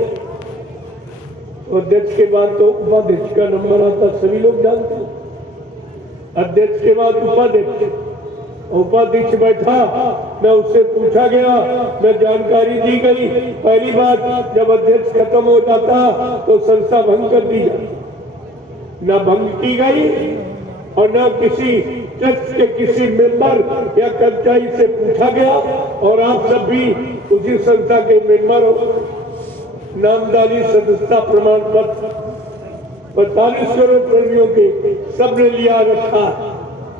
अध्यक्ष के बाद तो उपाध्यक्ष का नंबर आता, सभी लोग जानते हैं। अध्यक्ष के बाद उपाध्यक्ष, उपाध्यक्ष बैठा, मैं उससे पूछा गया, मैं जानकारी दी गई। पहली बात, जब अध्यक्ष खत्म हो जाता तो संस्था भंग कर दी जाती। न भंग की गई और न किसी ट्रस्ट के किसी मेंबर या कर्मचारी से पूछा गया। और आप सब भी उसी संस्था के मेंबर हो। नामदारी सदस्यता प्रमाण पत्र 45 करोड़ कर्मियों के सबने लिया रखा।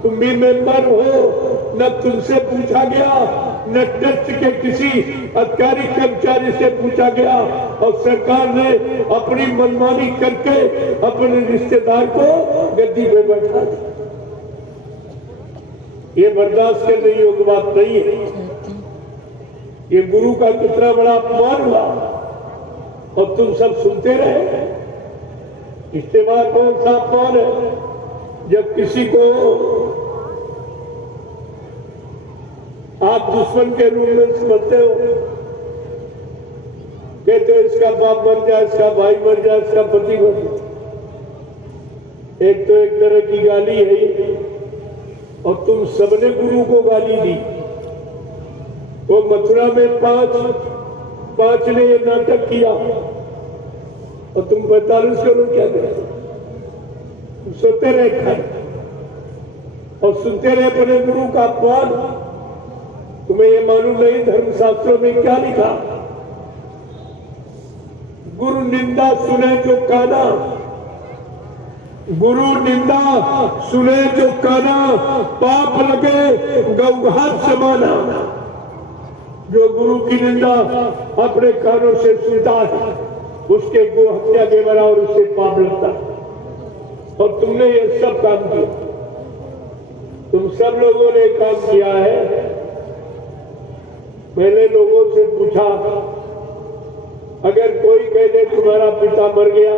तुम भी मेंबर हो, न तुमसे पूछा गया, न ट्रस्ट के किसी अधिकारी कर्मचारी से पूछा गया। और सरकार ने अपनी मनमानी करके अपने रिश्तेदार को गद्दी पे बैठा दिया। ये बर्दाश्त करने योग्य बात नहीं है। ये गुरु का कितना बड़ा अपमान हुआ और तुम सब सुनते रहे। इसके बाद कौन सा अपमान है जब किसी को आप दुश्मन के रूप में समझते हो? कहते हो इसका बाप मर जाए, इसका भाई मर जाए, इसका पति मर जाए। एक तो एक तरह की गाली है ये। और तुम सबने गुरु को गाली दी। तो मथुरा में पांच ने ये नाटक किया और तुम 45 करोड़ क्या करते? सोते रहे खाए और सुनते रहे अपने गुरु का अपमान। तुम्हें ये मालूम नहीं धर्मशास्त्रों में क्या लिखा? गुरु निंदा सुने जो काना, गुरु निंदा सुने जो काना, पाप लगे गौघात समाना। जो गुरु की निंदा अपने कानों से सुनता है उसके गो हत्या के बराबर उससे पाप लगता है। और तुमने ये सब काम किया। तुम सब लोगों ने काम किया है। मैंने लोगों से पूछा, अगर कोई कह दे तुम्हारा पिता मर गया,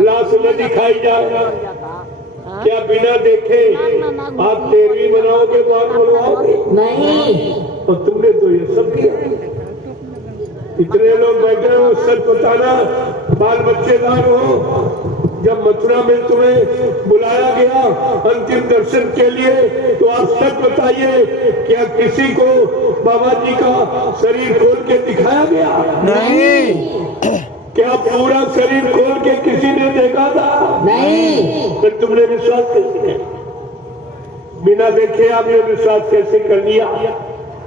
लाश न दिखाई जाए, क्या बिना देखे आप 13वीं मनाओगे, बात मनवाओगे? नहीं। और तुमने तो ये सब किया। इतने लोग बैठे हो, सच बताना, बाल बच्चेदार हो। जब मथुरा में तुम्हें बुलाया गया अंतिम दर्शन के लिए तो आप सच बताइए, क्या किसी को बाबा जी का शरीर खोल के दिखाया गया? नहीं। क्या पूरा शरीर खोल के किसी ने देखा था? नहीं। फिर तुमने विश्वास कैसे किया? बिना देखे आपने विश्वास कैसे कर लिया?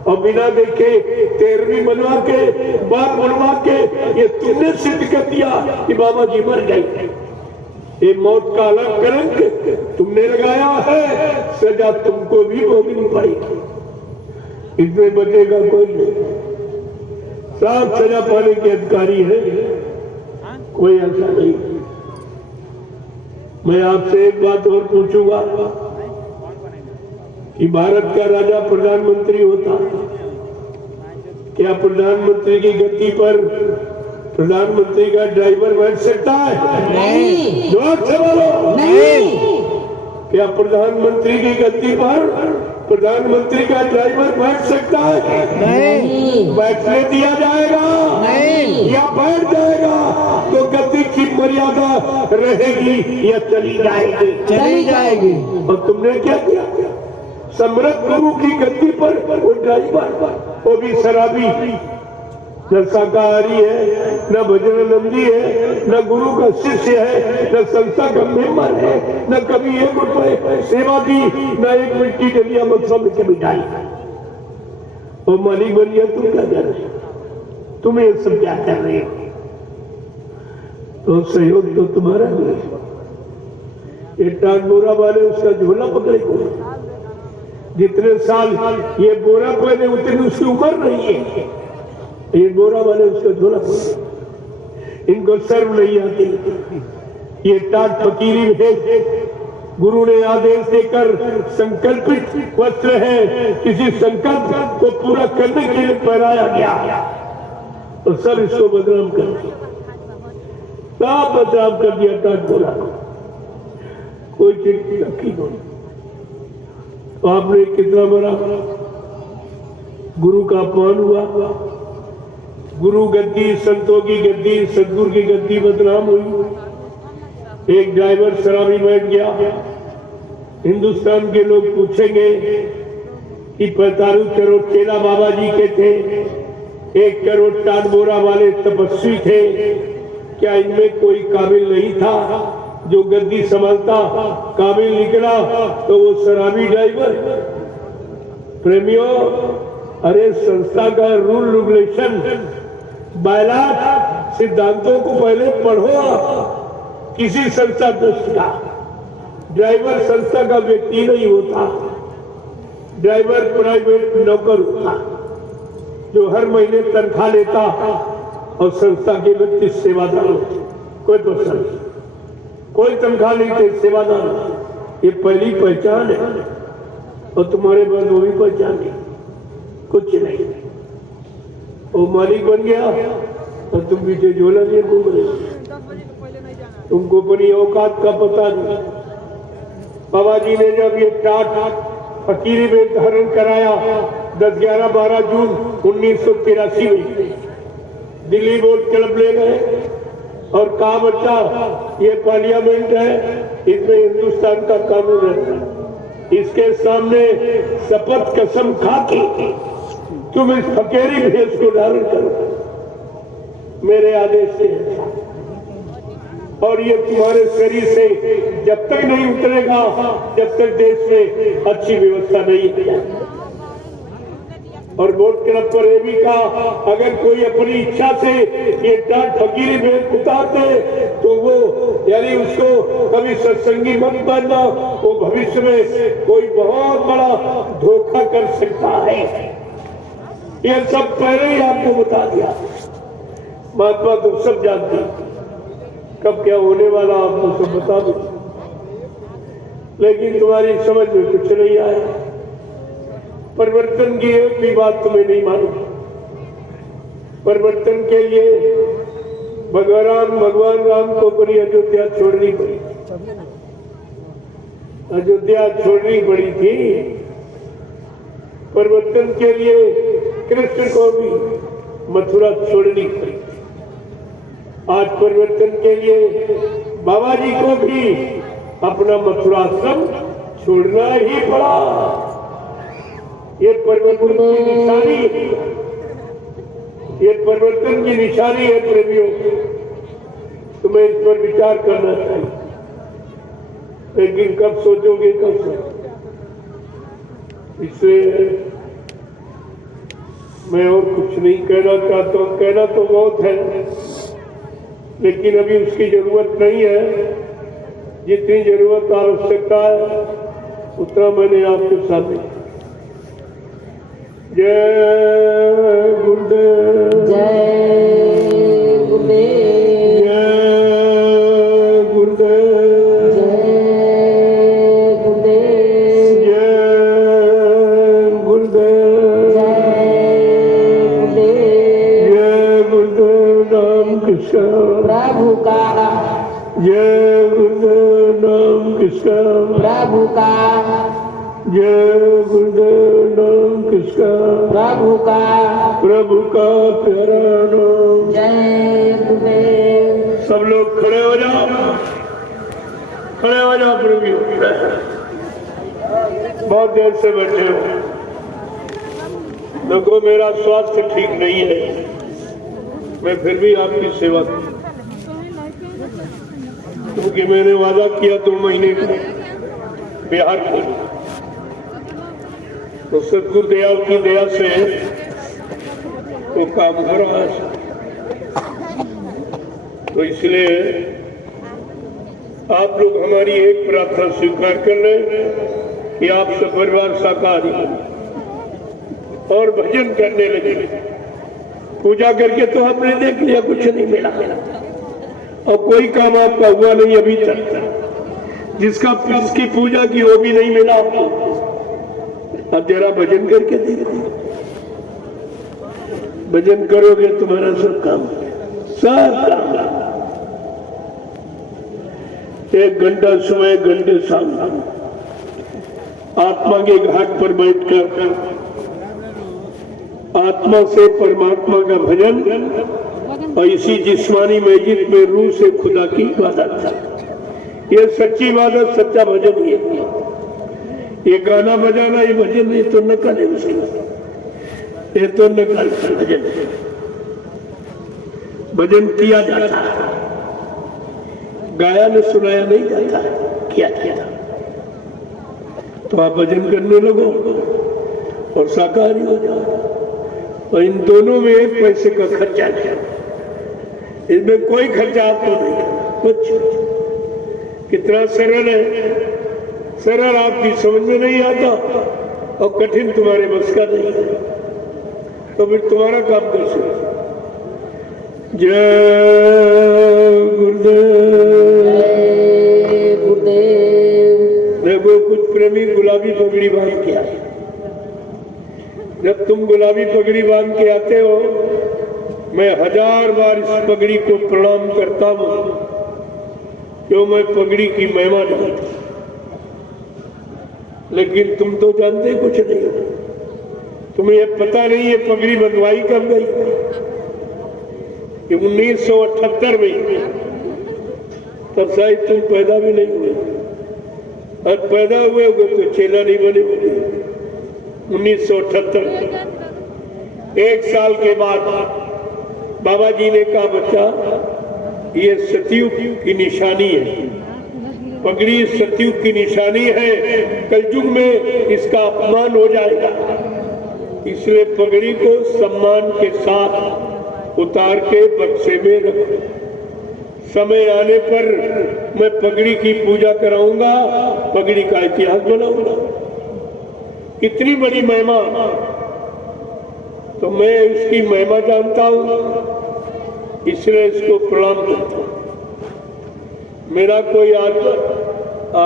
और बिना देखे 13वीं बनवा के बात बनवा के ये तुमने सिद्ध कर दिया कि बाबा जी मर गए। ये मौत का अलग कलंक तुमने लगाया है, सजा तुमको भी भोगनी पड़ेगी। इसमें बचेगा कोई नहीं, सब सजा पाने के अधिकारी है, कोई ऐसा नहीं। मैं आपसे एक बात और पूछूंगा कि भारत का राजा प्रधानमंत्री होता, क्या प्रधानमंत्री की गद्दी पर प्रधानमंत्री का ड्राइवर बैठ सकता है? नहीं। जोर से बोलो। नहीं। क्या प्रधानमंत्री की गद्दी पर प्रधानमंत्री का ड्राइवर बैठ सकता है? नहीं। बैठने दिया जाएगा? नहीं। या बैठ जाएगा तो गद्दी की मर्यादा रहेगी या चली जाएगी? चली जाएगी। और तुमने क्या किया? सम्राट गुरु की गद्दी पर वो ड्राइवर, वो भी शराबी, न शाकाहारी है, न भजनानंदी है, न गुरु का शिष्य है, न संस्था का मेंबर है, न कभी 1 रुपए सेवा दी, न 1 मिनट के लिए मकसद में कभी डाली। और मालिक बन गया, तुम क्या कर रहे हो? तुम ये सब क्या कर रहे हो? तो सहयोग तो तुम्हारा नहीं। ये टाट बोरा वाले उसका झोला पकड़े को, जितने साल ये बोरा पहने उतनी उसकी उम्र नहीं है। ये बोरा वाले उसका झोला पकड़े, इनको शर्म नहीं आती। ये टाट फकीरी है, गुरु ने आदेश देकर संकल्पित वस्त्र है, किसी संकल्प को पूरा करने के लिए पहनाया गया, तो सब इसको बदनाम कर दिया, सब बदनाम कर दिया टाट बोरा को। कोई चीज रखी नहीं। तो आपने कितना बड़ा गुरु का अपमान हुआ। गुरु गद्दी, संतों की गद्दी, सदगुरु की गद्दी बदनाम हुई। एक ड्राइवर शराबी बैठ गया। हिंदुस्तान के लोग पूछेंगे कि 45 करोड़ चेला बाबा जी के थे, 1 करोड़ टाट बोरा वाले तपस्वी थे, क्या इनमें कोई काबिल नहीं था जो गद्दी संभालता? काबिल निकला तो वो शराबी ड्राइवर। प्रेमियों, अरे संस्था का रूल रेगुलेशन, बायलाट सिद्धांतों को पहले पढ़ो। किसी संस्था का ड्राइवर संस्था का व्यक्ति नहीं होता, ड्राइवर प्राइवेट नौकर होता जो हर महीने तनख्वाह लेता और संस्था के व्यक्ति सेवादार होते। कोई पसंद, कोई तनख्वाह नहीं थे, सेवादार। ये पहली पहचान है। और तुम्हारे पास वो भी पहचान नहीं, कुछ नहीं। वो मालिक बन गया और तुम पीछे झोला लिए घूम रहे हो। तुमको अपनी औकात का पता नहीं। बाबा जी ने जब ये टाट फकीरी में धारण कराया 10, 11, 12 जून 1983 में, दिल्ली बोर्ड क्लब ले गए और कहा बच्चा ये पार्लियामेंट है, इसमें हिंदुस्तान का कानून है, इसके सामने शपथ कसम खा के तुम इस फकीरी भेष को धारण करो मेरे आदेश से, और ये तुम्हारे शरीर से जब तक नहीं उतरेगा जब तक देश में अच्छी व्यवस्था नहीं है। और बोर्ड क्लब पर ये भी कहा, अगर कोई अपनी इच्छा से ये टाट फकीरी भेष उतारते तो वो यानी उसको कभी सत्संगी मत बनना, वो भविष्य में कोई बहुत बड़ा धोखा कर सकता है। ये सब पहले ही आपको बता दिया। महात्मा तो सब जानते, कब क्या होने वाला आपको सब बता दो, लेकिन तुम्हारी समझ में कुछ नहीं आया। परिवर्तन की एक भी बात तुम्हें नहीं मालूम। परिवर्तन के लिए भगवान राम को पूरी अयोध्या छोड़नी पड़ी, अयोध्या छोड़नी पड़ी थी। परिवर्तन के लिए कृष्ण को भी मथुरा छोड़नी पड़ी। आज परिवर्तन के लिए बाबा जी को भी अपना मथुराश्रम छोड़ना ही पड़ा। ये परिवर्तन की निशानी, ये परिवर्तन की निशानी है प्रेमियों। तुम्हें इस पर विचार करना चाहिए, लेकिन कब सोचोगे, कब सोचोगे? इसलिए मैं और कुछ नहीं कहना चाहता हूँ। कहना तो बहुत है, लेकिन अभी उसकी जरूरत नहीं है। जितनी जरूरत आवश्यकता है उतना मैंने आपके सामने। जय गुरुदेव, जय गुरुदेव, जय गुरुदेव, जय गुरुदेव, जय गुरुदेव, जय गुरुदेव। जय गुरुदेव नाम कृष्ण, प्रभु का, जय गुरुदेव नाम कृष्ण, प्रभु का, जय गुरुदेव नाम कृष्ण, प्रभु का प्यारा नाम। जय गुरुदेव। सब लोग खड़े हो जाओ, खड़े हो जाओ प्रभु। बहुत देर से बैठे हो। देखो मेरा स्वास्थ्य ठीक नहीं है, मैं फिर भी आपकी सेवा करूं, क्योंकि मैंने वादा किया 2 महीने का बिहार को। तो सदगुरु दयाल की दया से वो काम हो रहा है। तो इसलिए आप लोग हमारी एक प्रार्थना स्वीकार कर लें कि आप सब परिवार शाकाहारी और भजन करने लगे। पूजा करके तो आपने देख लिया, कुछ नहीं मिला, और कोई काम आपका हुआ नहीं अभी तक। जिसकी पूजा की वो भी नहीं मिला आपको। अब जरा भजन करके देख दे, भजन करोगे तुम्हारा सब काम, सब काम। 1 घंटा सुबह, 1 घंटे शाम आत्मा के घाट पर बैठकर आत्मा से परमात्मा का भजन, और इसी जिस्मानी मस्जिद में रूह से खुदा की इबादत। ये सच्ची इबादत, सच्चा भजन। ये गाना बजाना ये भजन, ये तो नकल है उसकी, ये तो नकल भजन। भजन किया जाता है, गाया न सुनाया नहीं जाता है, किया जाता। तो आप भजन करने लगो और शाकाहारी हो जाओ। और इन दोनों में एक पैसे का खर्चा है, इसमें कोई खर्चा आपको नहीं, कुछ। कितना सरल है, सरल आपकी समझ में नहीं आता और कठिन तुम्हारे बस का नहीं है। तो फिर तुम्हारा काम कैसे? जय गुरुदेव, जय गुरुदेव। देखो कुछ प्रेमी गुलाबी पगड़ी बांध के आए। जब तुम गुलाबी पगड़ी बांध के आते हो, मैं 1000 बार इस पगड़ी को प्रणाम करता हूं, जो मैं पगड़ी की महिमा जानता। लेकिन तुम तो जानते कुछ नहीं, तुम्हें यह पता नहीं है पगड़ी बंधवाई कब गई। कि 1978 में, तब शायद तुम पैदा भी नहीं हुए, और पैदा हुए होगे तो चेला नहीं बने होंगे। 1978 में 1 साल के बाद बाबा जी ने कहा, बच्चा ये सतयुग की निशानी है, पगड़ी सतयुग की निशानी है, कलयुग में इसका अपमान हो जाएगा, इसलिए पगड़ी को सम्मान के साथ उतार के बक्से में रखो। समय आने पर मैं पगड़ी की पूजा कराऊंगा, पगड़ी का इतिहास बनाऊंगा। इतनी बड़ी महिमा, तो मैं इसकी महिमा जानता हूं, इसलिए इसको प्रणाम करता हूं। मेरा कोई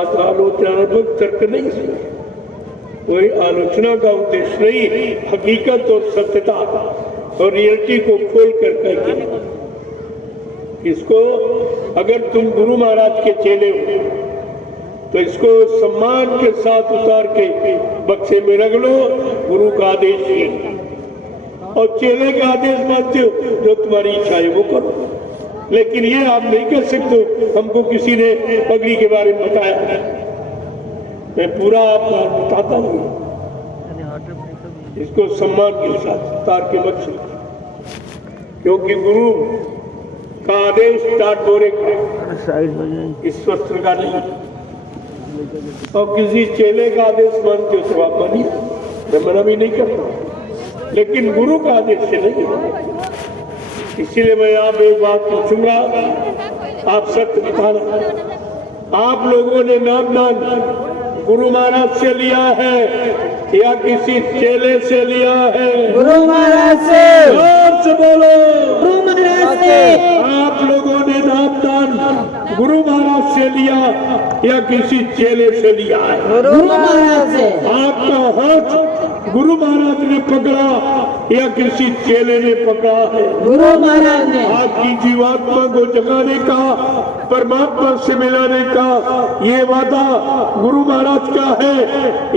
आलोचनात्मक तर्क नहीं है, कोई आलोचना का उद्देश्य नहीं, हकीकत और सत्यता और रियलिटी को खोल कर करके इसको, अगर तुम गुरु महाराज के चेले हो तो इसको सम्मान के साथ उतार के बक्से में रख लो। गुरु का आदेश है और चेले का आदेश मानते हो, जो तुम्हारी इच्छा है वो करो। लेकिन ये आप नहीं कर सकते हमको किसी ने पगड़ी के बारे में बताया। मैं पूरा आपको बताता हूँ। इसको सम्मान के साथ तार के मत सुन, क्योंकि गुरु का आदेश टाट बोरे का, इस वस्त्र का नहीं। और किसी चेले का आदेश मानते हो तो आप मानिए, मैं मना भी नहीं करता, लेकिन गुरु का आदेश से नहीं। इसीलिए मैं आप एक बात पूछूंगा, आप सत्य बताना, आप लोगों ने नामदान गुरु महाराज से लिया है या किसी चेले से लिया है? गुरु महाराज से। जोर से बोलो। गुरु महाराज से। आप लोगों ने नामदान गुरु महाराज से लिया या किसी चेले से लिया है? गुरु महाराज से। आपका हाथ गुरु महाराज ने पकड़ा या किसी चेले ने पकड़ा है? गुरु महाराज ने। आपकी जीवात्मा को जगाने का, परमात्मा से मिलाने का ये वादा गुरु महाराज का है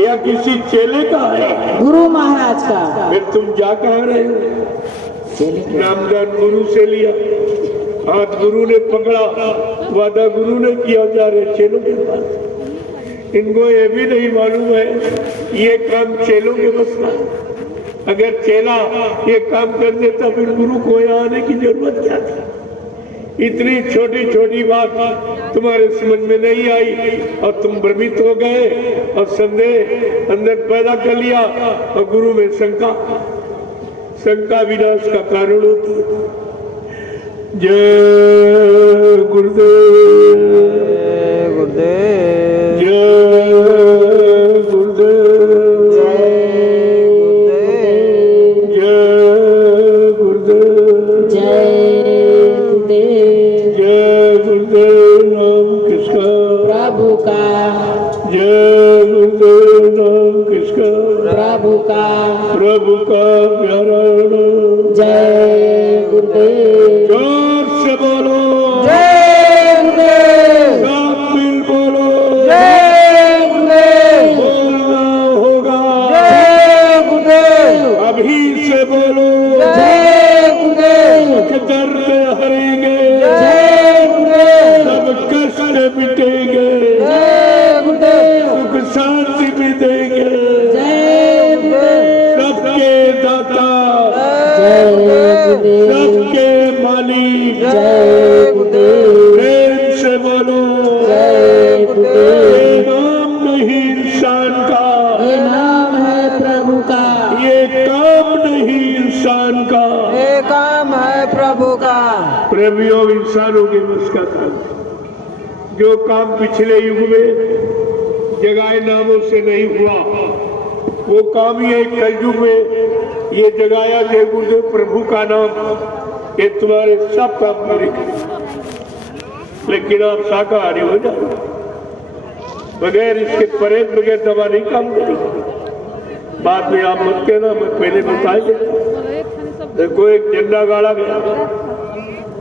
या किसी चेले का है? गुरु महाराज का। फिर तुम जा कहाँ रहे हो? नामदान गुरु से लिया, हाथ गुरु ने पकड़ा, वादा गुरु ने किया, जा रहे चेलों के पास। इनको ये भी नहीं मालूम है ये काम चेलों के बस का। अगर चेला ये काम कर देता फिर गुरु को यहाँ आने की जरूरत क्या थी? इतनी छोटी छोटी बात तुम्हारे समझ में नहीं आई और तुम भ्रमित हो गए और संदेह अंदर पैदा कर लिया और गुरु में शंका विनाश का कारण होती है। जय गुरुदेव। गुरुदेव। जय गुरुदेव। जय गुरुदेव। जय गुरुदेव। जय गुरुदेव। नाम किसका? प्रभु का। जय गुरुदेव। नाम किसका? प्रभु का। प्रभु का प्यारा नाम। जय गुरुदेव। जोर से बोलो। जय गुरुदेव। सब मिल बोलो। जय गुरुदेव। बोलना होगा। जय गुरुदेव। अभी से बोलो। जय गुरुदेव। दर्द हरेंगे। जय गुरुदेव। सब कष्ट मिटेंगे। जय गुरुदेव। सुख शांति भी देंगे। जय गुरुदेव। सबके दाता, जय गुरुदेव। सबके मालिक। जय गुरुदेव। प्रेम से बोलो। जय गुरुदेव। ये नाम नहीं इंसान का, ये नाम है प्रभु का। ये काम नहीं इंसान का। ये काम है प्रभु का। प्रेमियों, इंसानों के बस का काम जो काम पिछले युग में जगाए नामों से नहीं हुआ, वो काम ही एक कलयुग में ये जगाया जय गुरुदेव प्रभु का नाम। ये तुम्हारे सब काम करेगा, लेकिन आप शाकाहारी हो जाओ, बगैर इसके परहेज बगैर दवा नहीं काम करेगी। बाद में आप मत कहना, मैं पहले बताए। देखो एक झंडा गाड़ा गया,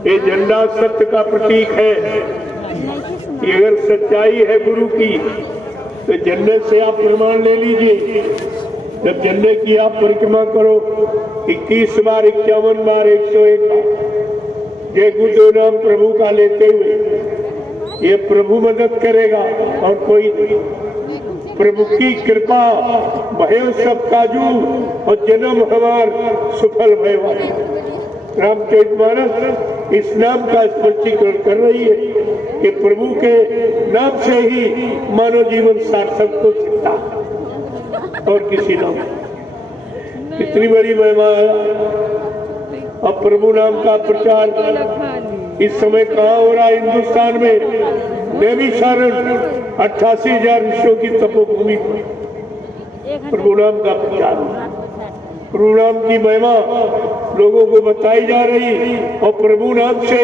ये झंडा सत्य का प्रतीक है। कि अगर सच्चाई है गुरु की तो झंडे से आप प्रमाण ले लीजिए। जब झंडे की आप परिक्रमा करो 21 बार, 51 बार, 101 बार जय गुरुदेव नाम प्रभु का लेते हुए, ये प्रभु मदद करेगा और कोई नहीं। प्रभु की कृपा भयो सब काजू और जन्म हमार सफल भयवा। रामचरितमानस इस नाम का स्पष्टीकरण कर रही है कि प्रभु के नाम से ही मानव जीवन सार्थक हो सकता है और किसी नाम। कितनी बड़ी महिमा है। अब प्रभु नाम का प्रचार इस समय कहाँ हो रहा है? हिंदुस्तान में नैमिषारण्य 88,000 ऋषियों की तपोभूमि पर प्रभु नाम का प्रचार, प्रभु नाम की महिमा लोगों को बताई जा रही। और प्रभु नाम से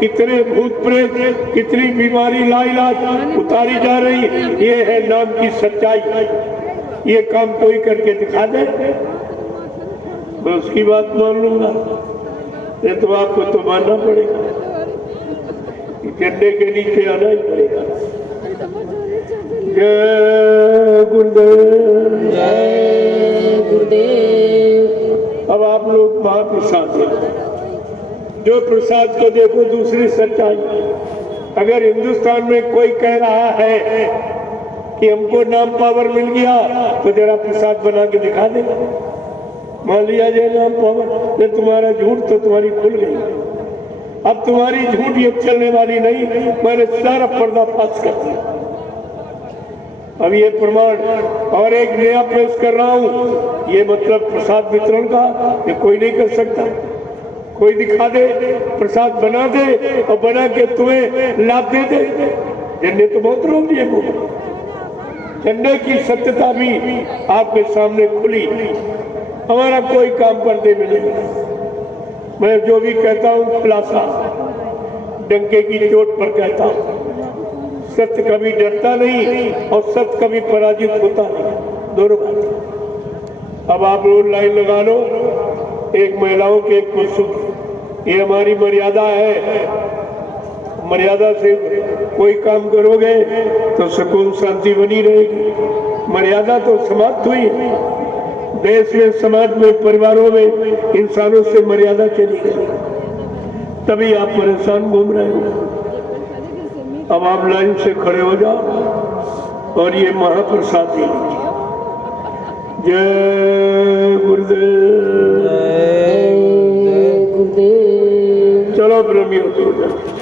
कितने भूत प्रेत, कितनी बीमारी लाइलाज उतारी जा रही। ये है नाम की सच्चाई। ये काम कोई करके दिखा दे, मैं उसकी बात मान लूंगा। ये तो आपको तो मानना पड़ेगा, झंडे के नीचे आना ही पड़ेगा। जय गुरुदेव। जय गुरुदेव। अब आप लोग महाप्रसाद दें। जो प्रसाद को देखो दूसरी सच्चाई। अगर हिंदुस्तान में कोई कह रहा है कि हमको नाम पावर मिल गया तो जरा प्रसाद बना के दिखा देगा। मान लिया जाए नाम पवन ने तुम्हारा झूठ तो तुम्हारी खुल गई। अब तुम्हारी झूठ ये चलने वाली नहीं, मैंने सारा पर्दा फाश कर दिया। अब ये प्रमाण और एक नया पेश कर रहा हूं, ये मतलब प्रसाद वितरण का ये कोई नहीं कर सकता। कोई दिखा दे, प्रसाद बना दे और बना के तुम्हें लाभ दे दे। झंडे तो बहुत रोक दिए, झंडे की सत्यता भी आपके सामने खुली। हमारा कोई काम पर्दे में नहीं। मैं जो भी कहता हूं खुलासा डंके की चोट पर कहता हूं। सत्य कभी डरता नहीं और सत्य कभी पराजित होता नहीं, दोनों बात। अब आप लोग लाइन लगा लो, एक महिलाओं के एक पुरुषों की, ये हमारी मर्यादा है। मर्यादा से कोई काम करोगे तो सुकून शांति बनी रहेगी। मर्यादा तो समाप्त हुई है देश में, समाज में, परिवारों में, इंसानों से मर्यादा चली गई, तभी आप परेशान घूम रहे हो। अब आप लाइन से खड़े हो जाओ और ये महाप्रसाद दे लीजिए। जय गुरुदेव। जय गुरुदेव। चलो ब्रह्मियों हो जाओ।